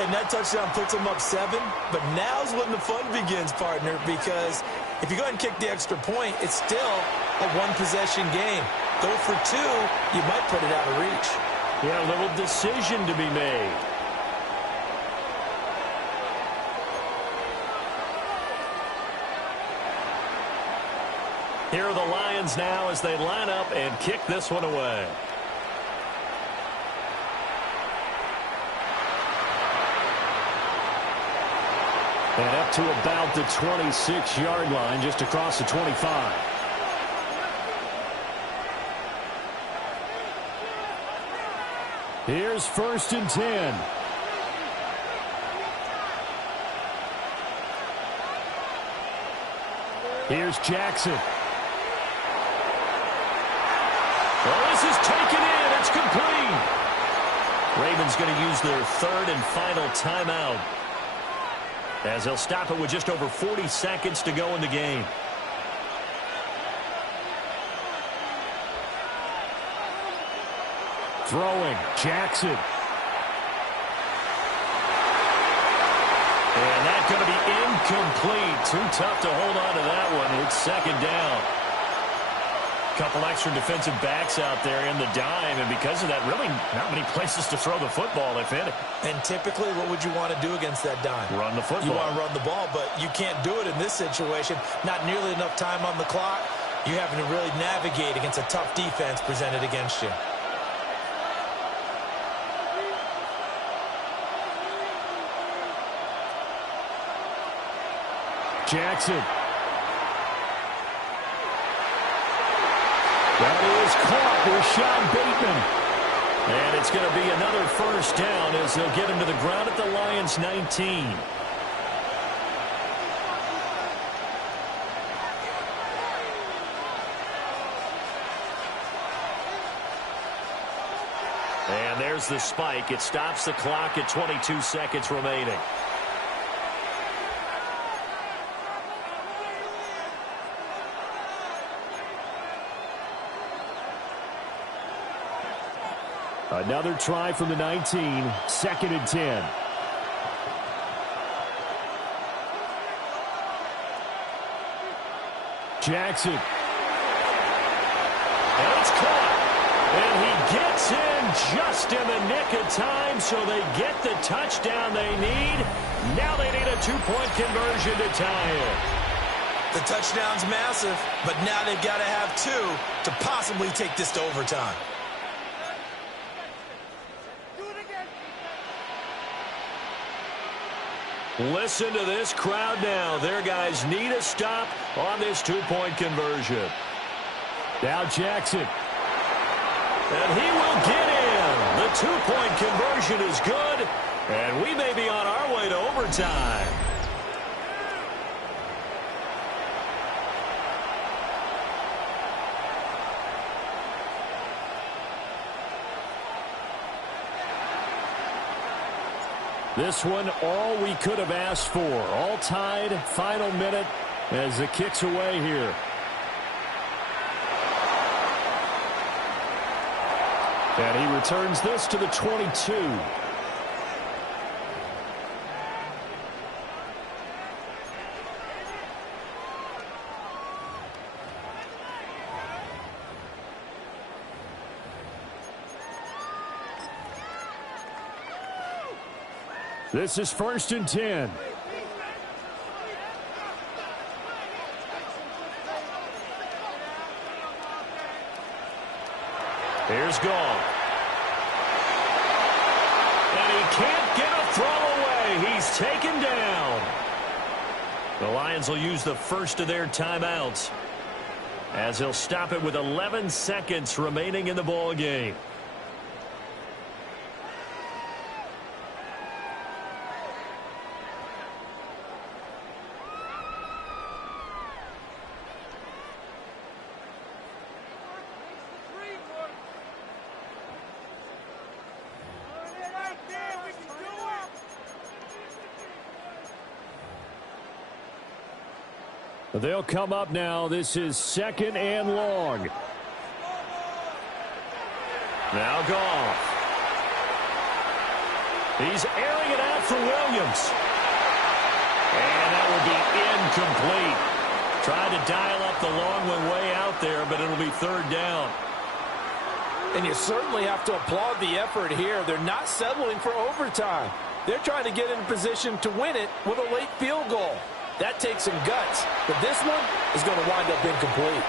And that touchdown puts them up 7. But now's when the fun begins, partner, because if you go ahead and kick the extra point, it's still a one-possession game. Go for 2, you might put it out of reach. Yeah, a little decision to be made. Here are the Lions now as they line up and kick this one away. And up to about the 26-yard line, just across the 25. Here's 1st and 10. Here's Jackson. Well, this is taken in. It's complete. Ravens going to use their 3rd and final timeout, as they'll stop it with just over 40 seconds to go in the game. Throwing, Jackson. going to be incomplete. Too tough to hold on to that one. It's second down. Couple extra defensive backs out there in the dime, and because of that, really not many places to throw the football, if any. And typically, what would you want to do against that dime? Run the football. You want to run the ball, but you can't do it in this situation. Not nearly enough time on the clock. You're having to really navigate against a tough defense presented against you. Jackson. That is caught with Sean Bateman. And it's going to be another first down as they'll get him to the ground at the Lions' 19. And there's the spike. It stops the clock at 22 seconds remaining. Another try from the 19, second and 10. Jackson. And it's caught. And he gets in just in the nick of time, so they get the touchdown they need. Now they need a two-point conversion to tie it. The touchdown's massive, but now they've got to have two to possibly take this to overtime. Listen to this crowd now. Their guys need a stop on this two-point conversion. Now Jackson. And he will get in. The two-point conversion is good, and we may be on our way to overtime. This one, all we could have asked for. All tied, final minute as the kick's away here. And he returns this to the 22. This is first and 10. Here's Gall. And he can't get a throw away. He's taken down. The Lions will use the first of their timeouts as he'll stop it with 11 seconds remaining in the ball game. They'll come up now. This is second and long. Now Goff. He's airing it out for Williams. And that will be incomplete. Tried to dial up the long one way out there, but it'll be third down. And you certainly have to applaud the effort here. They're not settling for overtime. They're trying to get in position to win it with a late field goal. That takes some guts, but this one is going to wind up incomplete.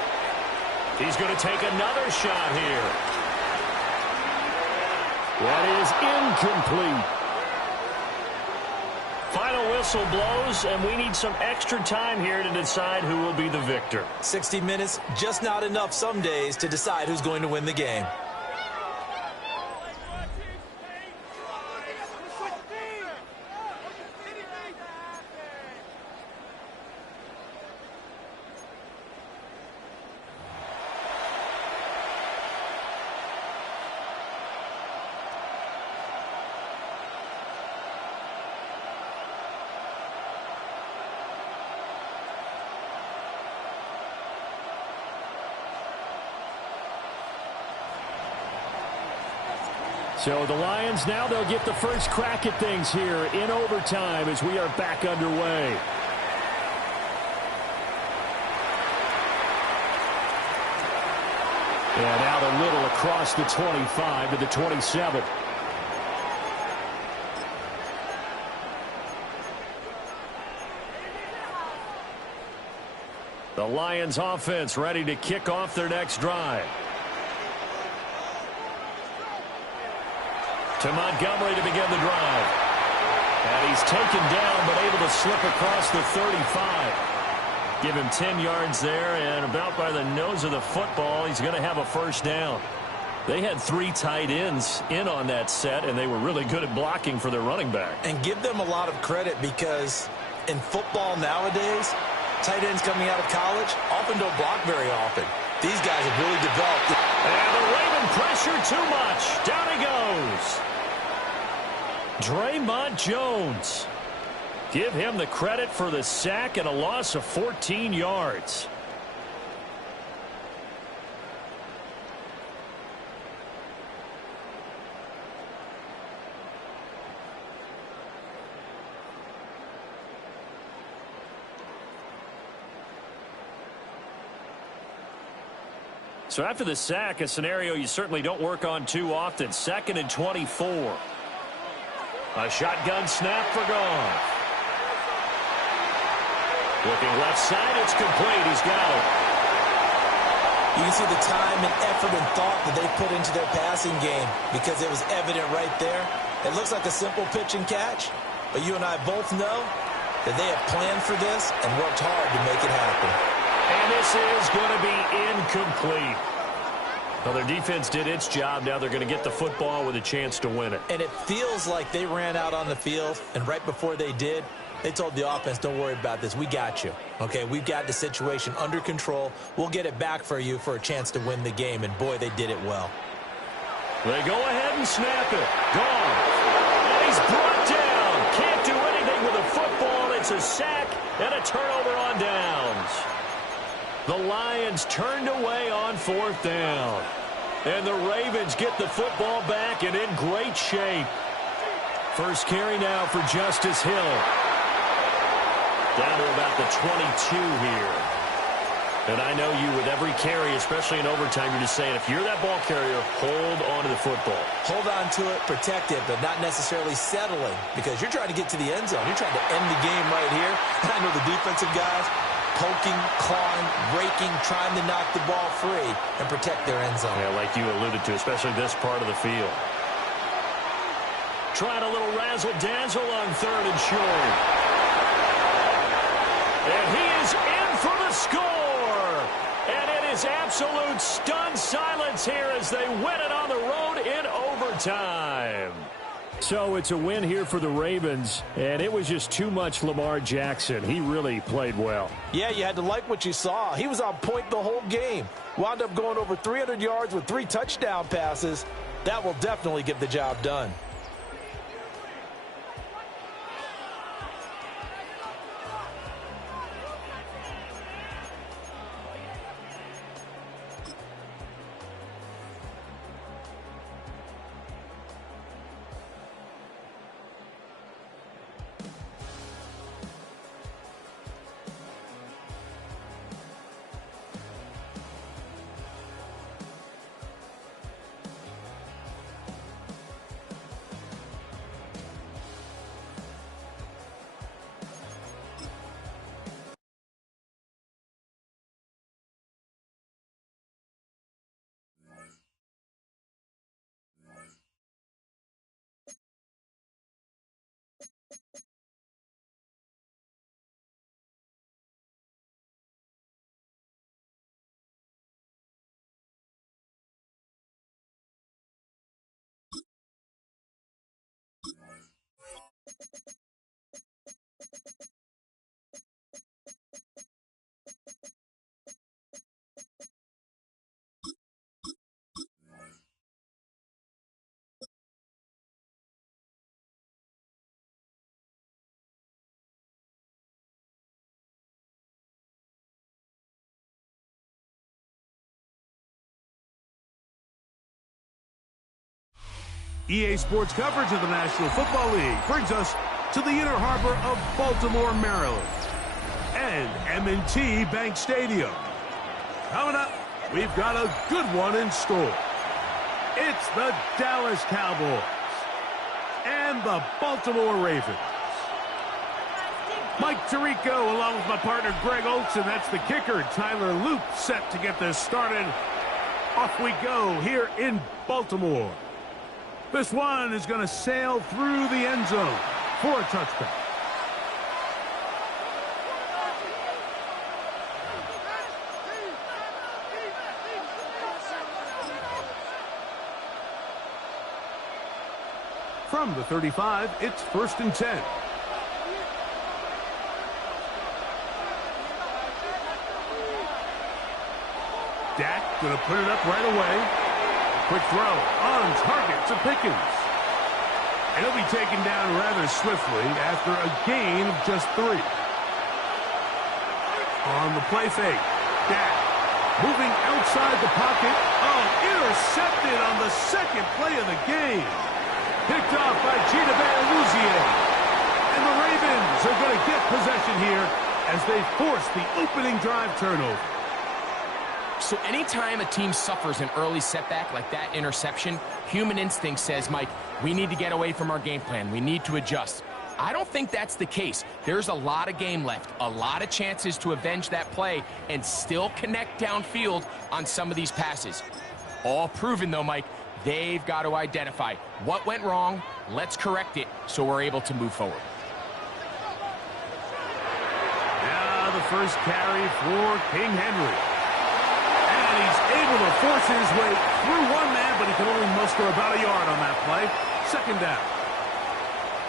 He's going to take another shot here. That is incomplete. Final whistle blows, and we need some extra time here to decide who will be the victor. 60 minutes, just not enough some days to decide who's going to win the game. So the Lions now they'll get the first crack at things here in overtime as we are back underway. And out a little across the 25 to the 27. The Lions offense ready to kick off their next drive. To Montgomery to begin the drive. And he's taken down but able to slip across the 35. Give him 10 yards there, and about by the nose of the football, he's going to have a first down. They had 3 tight ends in on that set, and they were really good at blocking for their running back. And give them a lot of credit because in football nowadays, tight ends coming out of college often don't block very often. These guys have really developed. And the Raven pressure too much. Down he goes. Draymond Jones. Give him the credit for the sack and a loss of 14 yards. So after the sack, a scenario you certainly don't work on too often. 2nd and 24. A shotgun snap for Goff. Looking left side, it's complete. He's got it. You can see the time and effort and thought that they put into their passing game because it was evident right there. It looks like a simple pitch and catch, but you and I both know that they have planned for this and worked hard to make it happen. And this is going to be incomplete. Well, their defense did its job. Now they're going to get the football with a chance to win it. And it feels like they ran out on the field, and right before they did, they told the offense, don't worry about this. We got you. Okay, we've got the situation under control. We'll get it back for you for a chance to win the game. And, boy, they did it well. They go ahead and snap it. Gone. And he's brought down. Can't do anything with the football. It's a sack and a turnover on downs. The Lions turned away on 4th down. And the Ravens get the football back and in great shape. First carry now for Justice Hill. Down to about the 22 here. And I know you with every carry, especially in overtime, you're just saying if you're that ball carrier, hold on to the football. Hold on to it, protect it, but not necessarily settling because you're trying to get to the end zone. You're trying to end the game right here. I know the defensive guys poking, clawing, raking, trying to knock the ball free and protect their end zone. Yeah, like you alluded to, especially this part of the field. Trying a little razzle-dazzle on 3rd and short. And he is in for the score. And it is absolute stunned silence here as they win it on the road in overtime. So it's a win here for the Ravens, and it was just too much Lamar Jackson. He really played well. Yeah, you had to like what you saw. He was on point the whole game. Wound up going over 300 yards with 3 touchdown passes. That will definitely get the job done. EA Sports coverage of the National Football League brings us to the inner harbor of Baltimore, Maryland, and M&T Bank Stadium. Coming up, we've got a good one in store. It's the Dallas Cowboys and the Baltimore Ravens. Mike Tirico along with my partner Greg Olson. That's the kicker. Tyler Loop set to get this started. Off we go here in Baltimore. This one is going to sail through the end zone for a touchdown. From the 35, it's 1st and 10. Dak going to put it up right away. Quick throw on target to Pickens. And he'll be taken down rather swiftly after a gain of just 3. On the play fake, Dak moving outside the pocket. Oh, intercepted on the second play of the game. Picked off by Gina Van-Luzier. And the Ravens are going to get possession here as they force the opening drive turnover. So anytime a team suffers an early setback like that interception, human instinct says, Mike, we need to get away from our game plan. We need to adjust. I don't think that's the case. There's a lot of game left, a lot of chances to avenge that play and still connect downfield on some of these passes. All proven, though, Mike, they've got to identify what went wrong, let's correct it so we're able to move forward. Now the first carry for King Henry. And he's able to force his way through one man, but he can only muster about a yard on that play. 2nd down.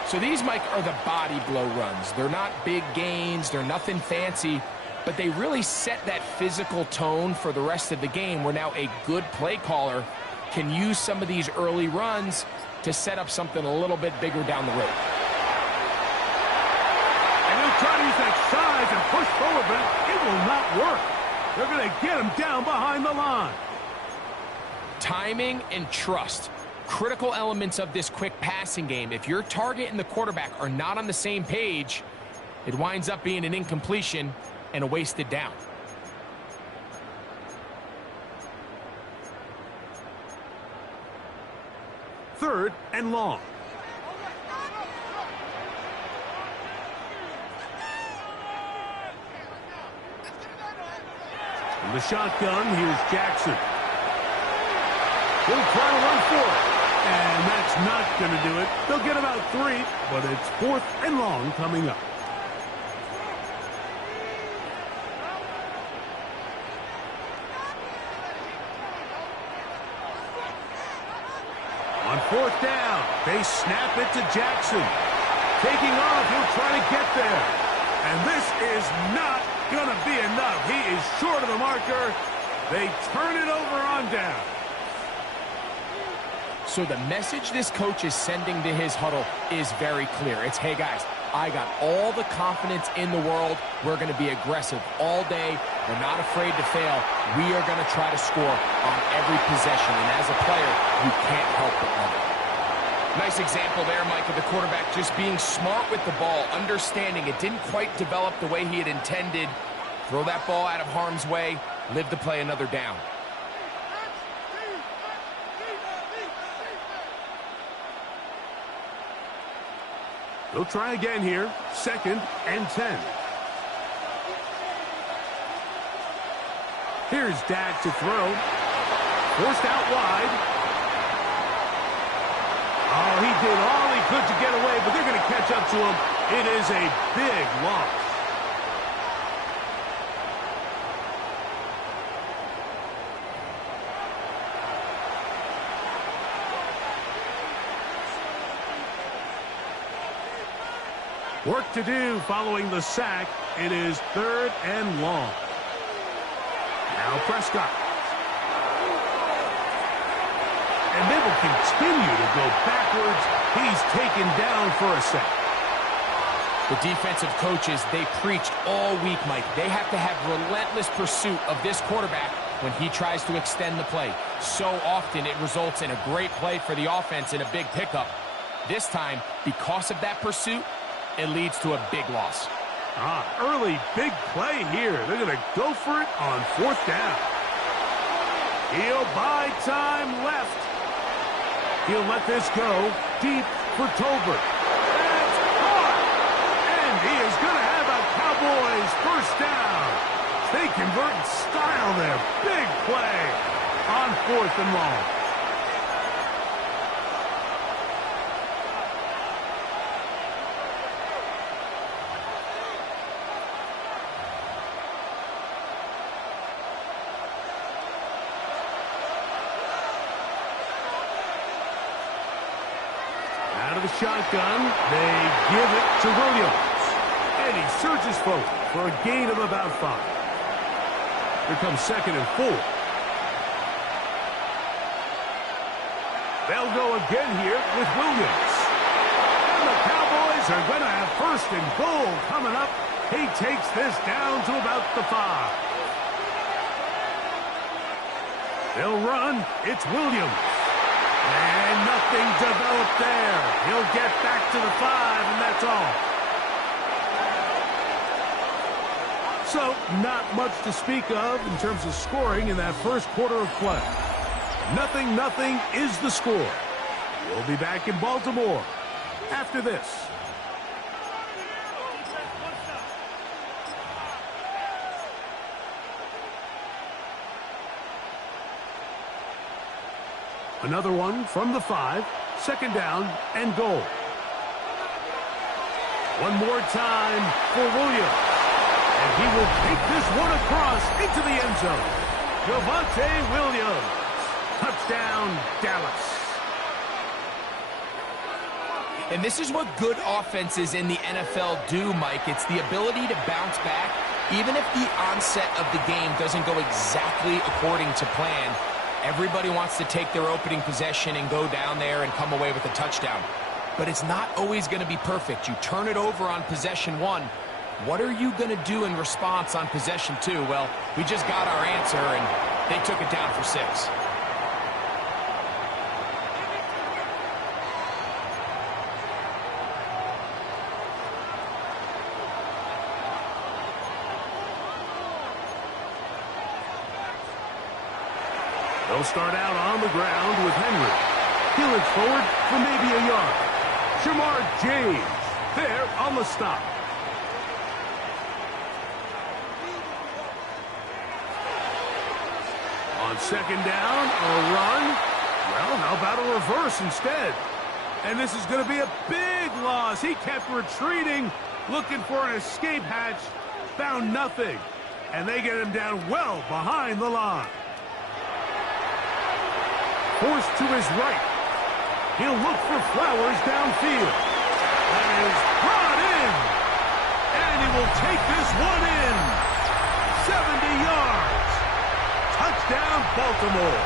So these, Mike, are the body blow runs. They're not big gains. They're nothing fancy, but they really set that physical tone for the rest of the game where now a good play caller can use some of these early runs to set up something a little bit bigger down the road. And he'll try to use that size and push forward, but it will not work. They're going to get him down behind the line. Timing and trust, critical elements of this quick passing game. If your target and the quarterback are not on the same page, it winds up being an incompletion and a wasted down. Third and long. In the shotgun, here's Jackson. He'll try to run for it. And that's not going to do it. They'll get about 3, but it's 4th and long coming up. On 4th down, they snap it to Jackson. Taking off, he'll try to get there. And this is not going to be enough. He is short of the marker. They turn it over on down. So the message this coach is sending to his huddle is very clear. It's, hey, guys, I got all the confidence in the world. We're going to be aggressive all day. We're not afraid to fail. We are going to try to score on every possession. And as a player, you can't help but love it. Nice example there, Mike, of the quarterback just being smart with the ball, understanding it didn't quite develop the way he had intended. Throw that ball out of harm's way, live to play another down. They'll try again here. 2nd and 10. Here's Dak to throw. Forced out wide. Oh, he did all he could to get away, but they're going to catch up to him. It is a big loss. Work to do following the sack. It is 3rd and long. Now Prescott. And they will continue to go backwards. He's taken down for a sack. The defensive coaches, they preached all week, Mike. They have to have relentless pursuit of this quarterback when he tries to extend the play. So often it results in a great play for the offense and a big pickup. This time, because of that pursuit, it leads to a big loss. Early big play here. They're going to go for it on 4th down. He'll buy time left. He'll let this go deep for Tolbert. That's caught. And he is going to have a Cowboys first down. They convert in style there. Big play on 4th and long. Out of the shotgun, they give it to Williams. And he surges forward for a gain of about 5. Here comes 2nd and 4. They'll go again here with Williams. And the Cowboys are going to have 1st and goal coming up. He takes this down to about the 5. They'll run. It's Williams. And nothing developed there. He'll get back to the 5, and that's all. So, not much to speak of in terms of scoring in that first quarter of play. 0-0 is the score. We'll be back in Baltimore after this. Another one from the 5. 2nd down and goal. One more time for Williams. And he will take this one across into the end zone. Javonte Williams. Touchdown, Dallas. And this is what good offenses in the NFL do, Mike. It's the ability to bounce back, even if the onset of the game doesn't go exactly according to plan. Everybody wants to take their opening possession and go down there and come away with a touchdown. But it's not always going to be perfect. You turn it over on possession 1. What are you going to do in response on possession 2? Well, we just got our answer, and they took it down for 6. They'll start out on the ground with Henry. He'll look forward for maybe a yard. Jamar James there on the stop. On 2nd down, a run. Well, how about a reverse instead? And this is going to be a big loss. He kept retreating, looking for an escape hatch. Found nothing. And they get him down well behind the line. Forced to his right. He'll look for Flowers downfield. That is brought in. And he will take this one in. 70 yards. Touchdown, Baltimore.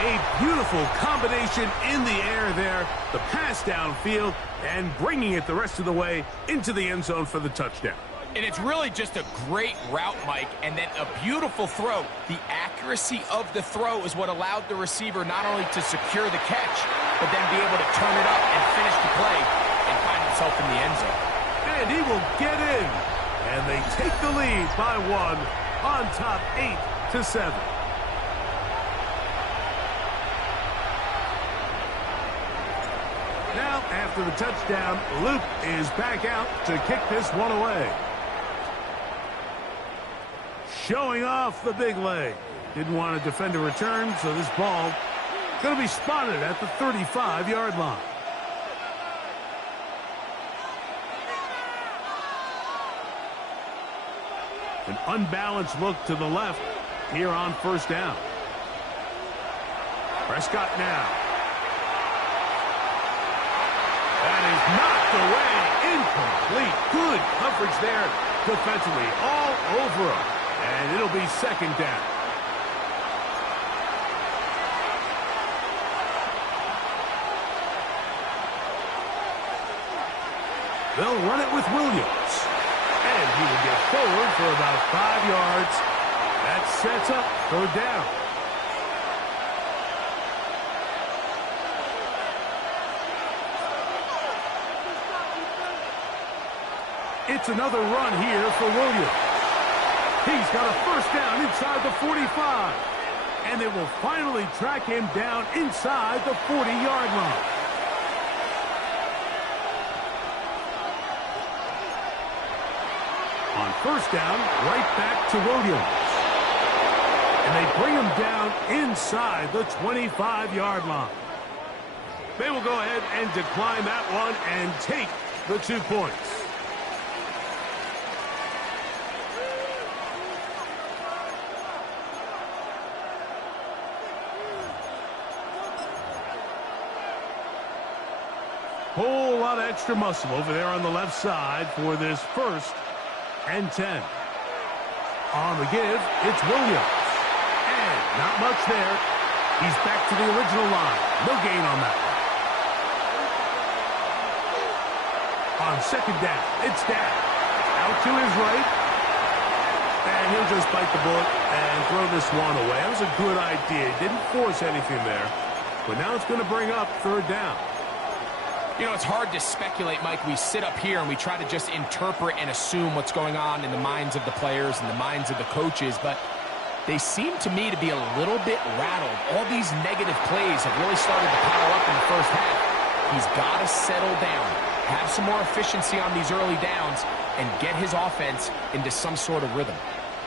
A beautiful combination in the air there. The pass downfield and bringing it the rest of the way into the end zone for the touchdown. And it's really just a great route, Mike, and then a beautiful throw. The accuracy of the throw is what allowed the receiver not only to secure the catch, but then be able to turn it up and finish the play and find himself in the end zone. And he will get in. And they take the lead by 1 on top 8-7. Now, after the touchdown, Luke is back out to kick this one away. Showing off the big leg. Didn't want to defend a return, so this ball going to be spotted at the 35-yard line. An unbalanced look to the left here on 1st down. Prescott now. That is knocked away. Incomplete. Good coverage there defensively. All over him. And it'll be 2nd down. They'll run it with Williams. And he will get forward for about 5 yards. That sets up 3rd down. It's another run here for Williams. He's got a 1st down inside the 45. And they will finally track him down inside the 40-yard line. On 1st down, right back to Williams. And they bring him down inside the 25-yard line. They will go ahead and decline that one and take the 2 points. Whole lot of extra muscle over there on the left side for this 1st and 10. On the give, it's Williams. And not much there. He's back to the original line. No gain on that one. On 2nd down, it's Dak. Out to his right. And he'll just bite the bullet and throw this one away. That was a good idea. He didn't force anything there. But now it's going to bring up 3rd down. You know, it's hard to speculate, Mike. We sit up here and we try to just interpret and assume what's going on in the minds of the players and the minds of the coaches, but they seem to me to be a little bit rattled. All these negative plays have really started to pile up in the 1st half. He's got to settle down, have some more efficiency on these early downs, and get his offense into some sort of rhythm.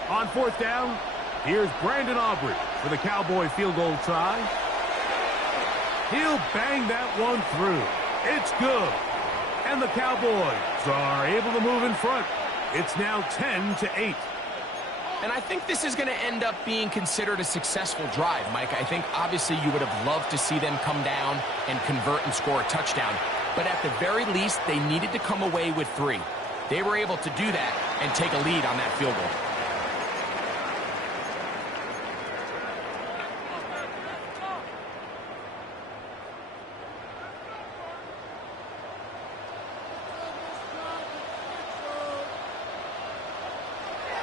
On 4th down, here's Brandon Aubrey for the Cowboy field goal try. He'll bang that one through. It's good. And the Cowboys are able to move in front. It's now 10-8. And I think this is going to end up being considered a successful drive, Mike. I think obviously you would have loved to see them come down and convert and score a touchdown. But at the very least, they needed to come away with 3. They were able to do that and take a lead on that field goal.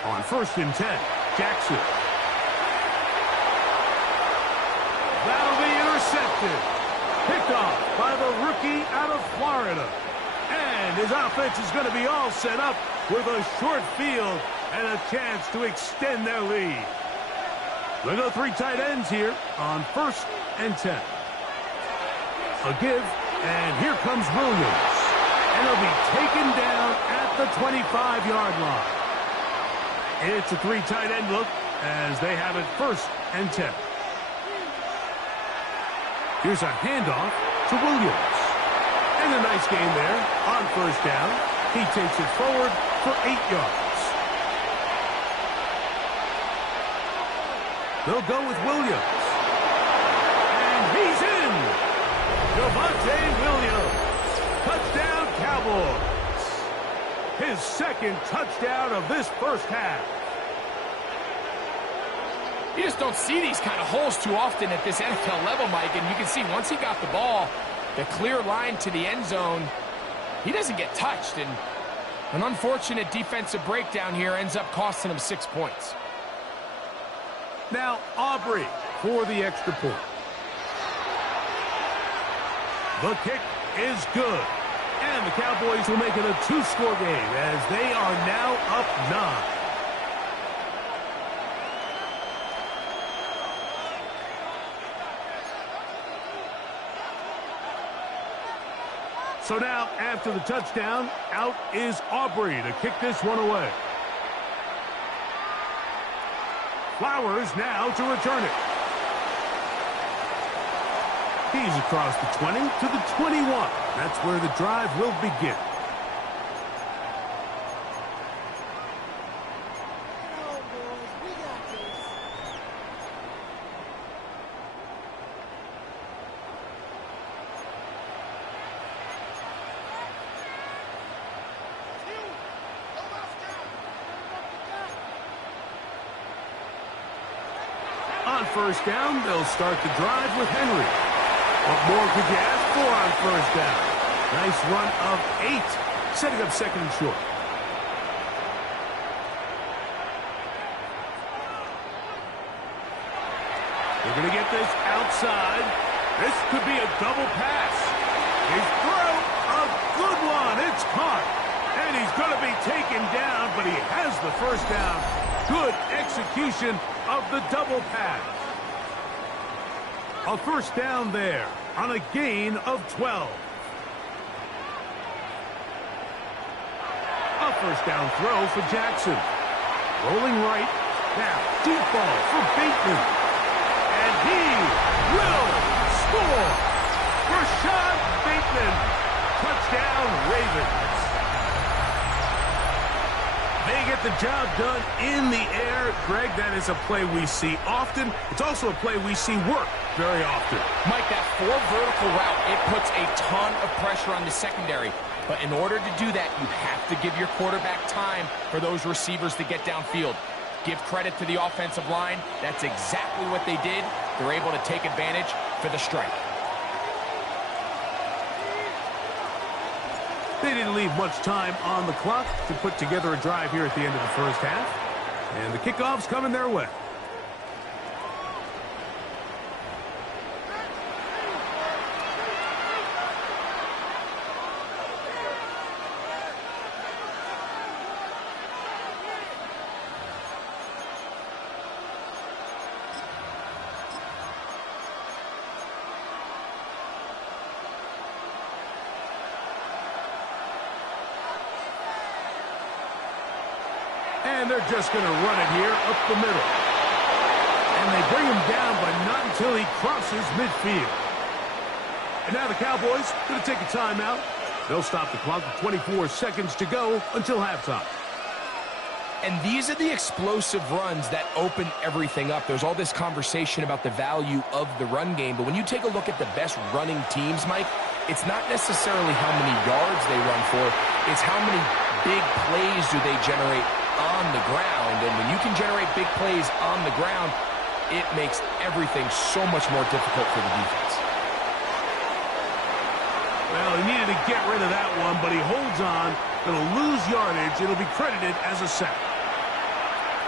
On 1st and 10, Jackson. That'll be intercepted. Picked off by the rookie out of Florida. And his offense is going to be all set up with a short field and a chance to extend their lead. We'll go 3 tight ends here on 1st and 10. A give, and here comes Williams. And he'll be taken down at the 25-yard line. It's a 3 tight end look as they have it 1st and 10. Here's a handoff to Williams. And a nice gain there on 1st down. He takes it forward for 8 yards. They'll go with Williams. And he's in. Javonte Williams. Touchdown, Cowboys. His 2nd touchdown of this 1st half. You just don't see these kind of holes too often at this NFL level, Mike. And you can see once he got the ball, the clear line to the end zone, he doesn't get touched. And an unfortunate defensive breakdown here ends up costing him 6 points. Now Aubrey for the extra point. The kick is good. And the Cowboys will make it a 2-score game as they are now up 9. So now, after the touchdown, out is Aubrey to kick this one away. Flowers now to return it. He's across the 20 to the 21. That's where the drive will begin. On 1st down, they'll start the drive with Henry. What more could you ask for on 1st down? Nice run of 8, setting up 2nd and short. They're going to get this outside. This could be a double pass. His throw, a good one. It's caught. And he's going to be taken down, but he has the first down. Good execution of the double pass. A first down there on a gain of 12. A first down throw for Jackson. Rolling right. Now, deep ball for Bateman. And he will score. Rashad Bateman. Touchdown, Ravens. They get the job done in the air. Greg, that is a play we see often. It's also a play we see work very often. Mike, that 4 vertical route, it puts a ton of pressure on the secondary. But in order to do that, you have to give your quarterback time for those receivers to get downfield. Give credit to the offensive line. That's exactly what they did. They're able to take advantage for the strike. They didn't leave much time on the clock to put together a drive here at the end of the first half. And the kickoff's coming their way. And they're just going to run it here up the middle. And they bring him down, but not until he crosses midfield. And now the Cowboys going to take a timeout. They'll stop the clock with 24 seconds to go until halftime. And these are the explosive runs that open everything up. There's all this conversation about the value of the run game, but when you take a look at the best running teams, Mike, it's not necessarily how many yards they run for, it's how many big plays do they generate on the ground. And when you can generate big plays on the ground, it makes everything so much more difficult for the defense. Well, he needed to get rid of that one, but he holds on. It'll lose yardage. It'll be credited as a sack.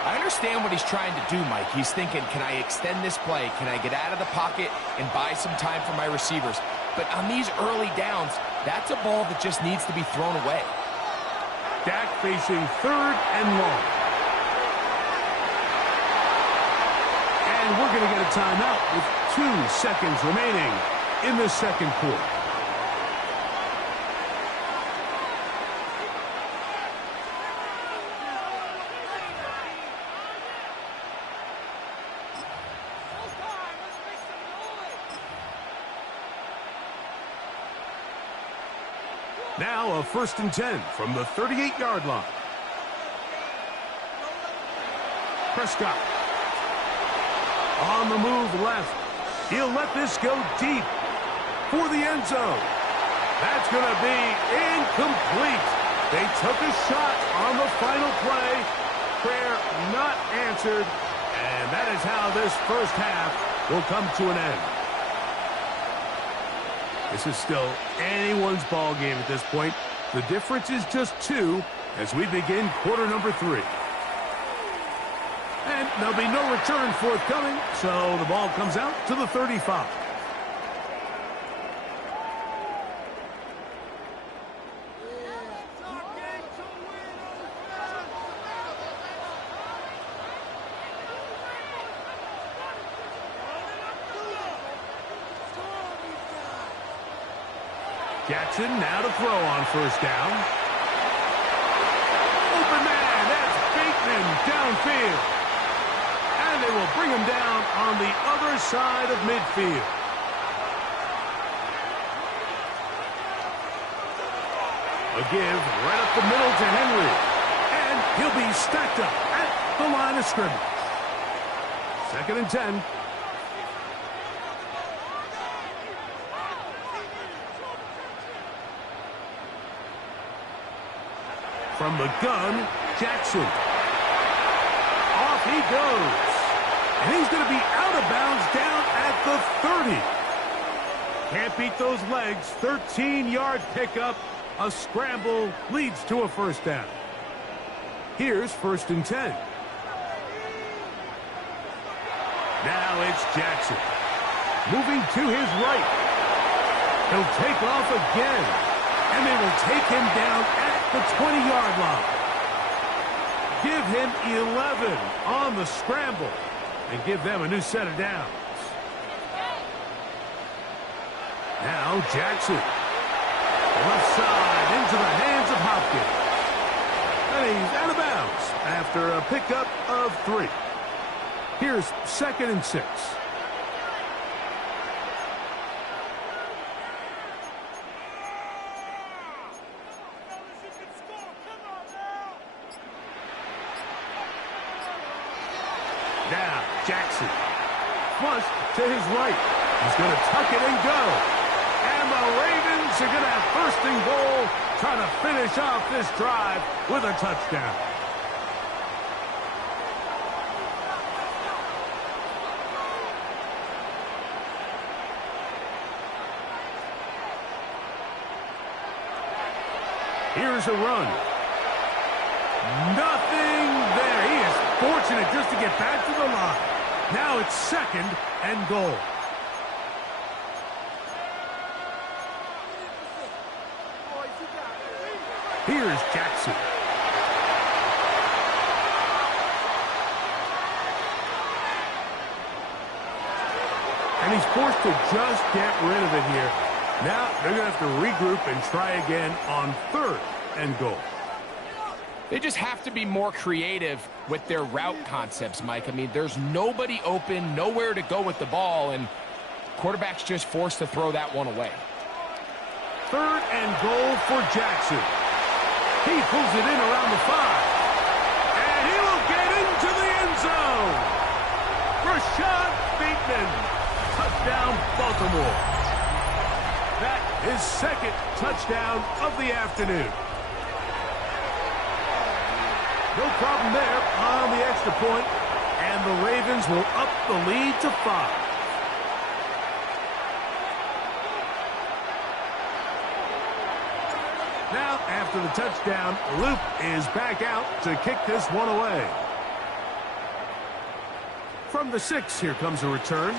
I understand what he's trying to do, Mike. He's thinking, can I extend this play? Can I get out of the pocket and buy some time for my receivers? But on these early downs, that's a ball that just needs to be thrown away. Dak facing 3rd and long. And we're going to get a timeout with 2 seconds remaining in the second quarter. Now a 1st and 10 from the 38-yard line. Prescott on the move left. He'll let this go deep for the end zone. That's going to be incomplete. They took a shot on the final play. Prayer not answered. And that is how this first half will come to an end. This is still anyone's ball game at this point. The difference is just 2 as we begin quarter number 3. And there'll be no return forthcoming, so the ball comes out to the 35. Jackson now to throw on first down. Open man, that's Bateman downfield. And they will bring him down on the other side of midfield. A give right up the middle to Henry. And he'll be stacked up at the line of scrimmage. 2nd and 10. From the gun, Jackson. Off he goes. And he's going to be out of bounds down at the 30. Can't beat those legs. 13-yard pickup. A scramble leads to a first down. Here's 1st and 10. Now it's Jackson. Moving to his right. He'll take off again. And they will take him down at the 20-yard line. Give him 11 on the scramble. And give them a new set of downs. Now Jackson. Left side into the hands of Hopkins. And he's out of bounds after a pickup of 3. Here's 2nd and 6. Now Jackson. Flush to his right. He's going to tuck it and go. And the Ravens are going to have 1st and goal, trying to finish off this drive with a touchdown. Here's a run. Nothing there. He is fortunate just to get back to the line. Now it's 2nd and goal. Here's Jackson. And he's forced to just get rid of it here. Now they're going to have to regroup and try again on 3rd and goal. They just have to be more creative with their route concepts, Mike. I mean, there's nobody open, nowhere to go with the ball, and quarterback's just forced to throw that one away. 3rd and goal for Jackson. He pulls it in around the 5. And he will get into the end zone. Rashad Bateman. Touchdown, Baltimore. That is 2nd touchdown of the afternoon. No problem there on the extra point, and the Ravens will up the lead to 5. Now, after the touchdown, Luke is back out to kick this one away. From the 6, here comes a return.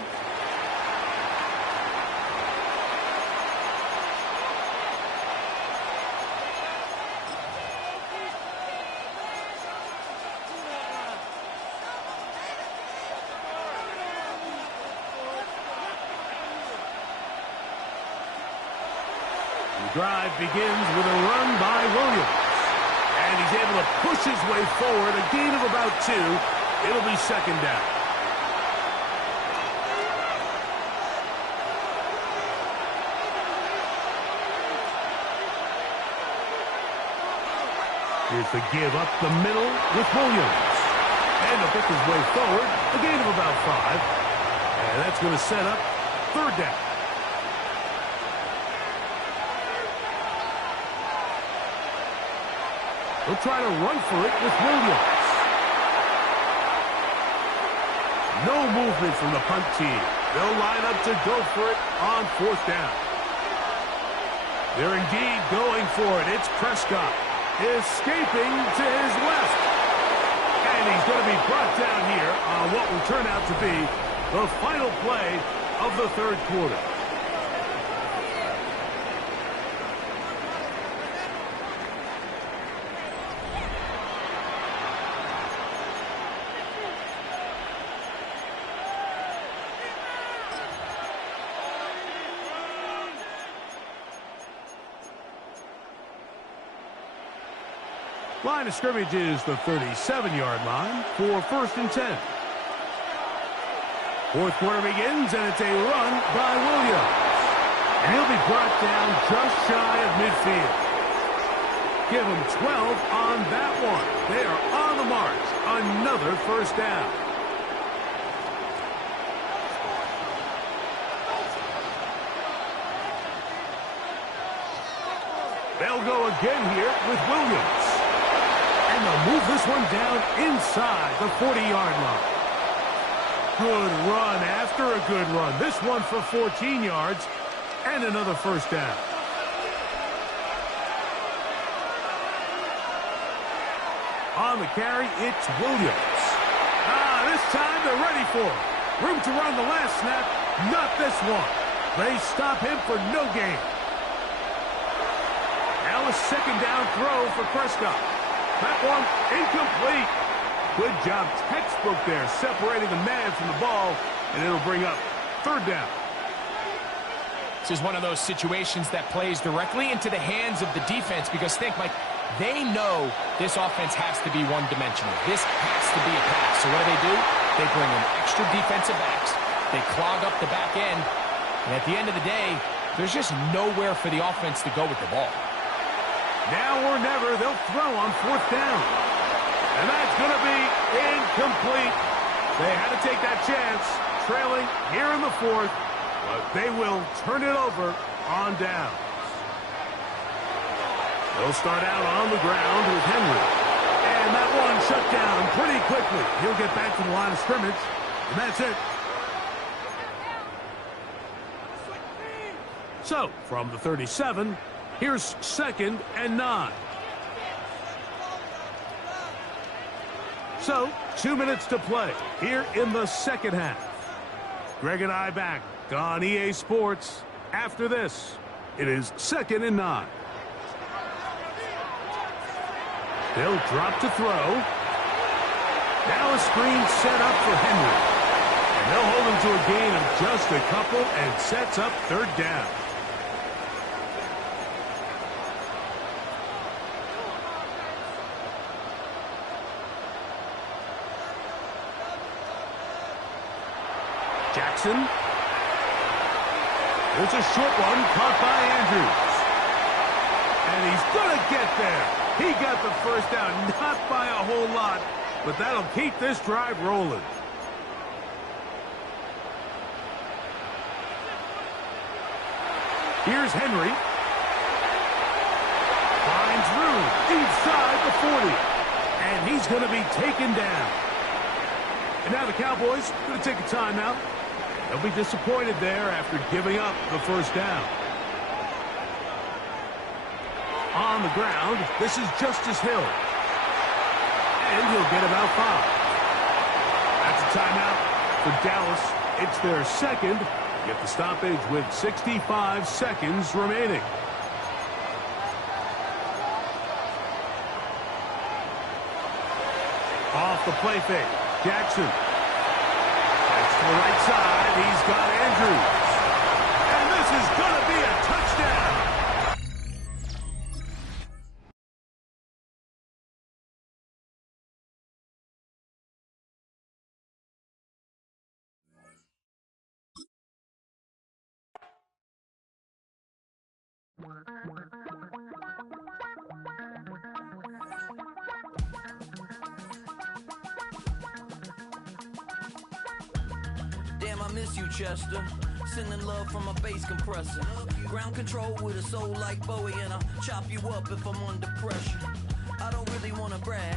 The drive begins with a run by Williams. And he's able to push his way forward, a gain of about 2. It'll be 2nd down. Here's the give up the middle with Williams. And he'll pick his way forward, a gain of about 5. And that's going to set up 3rd down. He'll try to run for it with Williams. No movement from the punt team. They'll line up to go for it on 4th down. They're indeed going for it. It's Prescott escaping to his left. And he's going to be brought down here on what will turn out to be the final play of the 3rd quarter. Line of scrimmage is the 37-yard line for 1st and 10. 4th quarter begins, and it's a run by Williams. And he'll be brought down just shy of midfield. Give him 12 on that one. They are on the march. Another 1st down. They'll go again here with Williams. And they'll move this one down inside the 40-yard line. Good run after a good run. This one for 14 yards and another 1st down. On the carry, it's Williams. This time they're ready for it. Room to run the last snap. Not this one. They stop him for no gain. Now a second down throw for Prescott. That one incomplete. Good job, textbook there, separating the man from the ball, and it'll bring up third down. This is one of those situations that plays directly into the hands of the defense because think, Mike, they know this offense has to be one-dimensional. This has to be a pass. So what do? They bring in extra defensive backs. They clog up the back end. And at the end of the day, there's just nowhere for the offense to go with the ball. Now or never, they'll throw on fourth down. And that's going to be incomplete. They had to take that chance, trailing here in the fourth, but they will turn it over on downs. They'll start out on the ground with Henry. And that one shut down pretty quickly. He'll get back to the line of scrimmage, and that's it. So, from the 37, here's 2nd and 9. So, 2 minutes to play here in the second half. Greg and I back on EA Sports. After this, it is 2nd and 9. They'll drop to throw. Now a screen set up for Henry. And they'll hold him to a gain of just a couple and sets up third down. Jackson. There's a short one caught by Andrews. And he's going to get there. He got the first down, not by a whole lot, but that'll keep this drive rolling. Here's Henry. Finds room inside the 40. And he's going to be taken down. And now the Cowboys going to take a timeout. They'll be disappointed there after giving up the first down. On the ground, this is Justice Hill. And he'll get about 5. That's a timeout for Dallas. It's their second. Get the stoppage with 65 seconds remaining. Off the play fake, Jackson. That's to the right side. He's got Andrews. And this is going to be a touchdown. Damn, I miss you, Chester. Sending love from a bass compressor. Ground control with a soul like Bowie, and I'll chop you up if I'm under pressure. I don't really want to brag.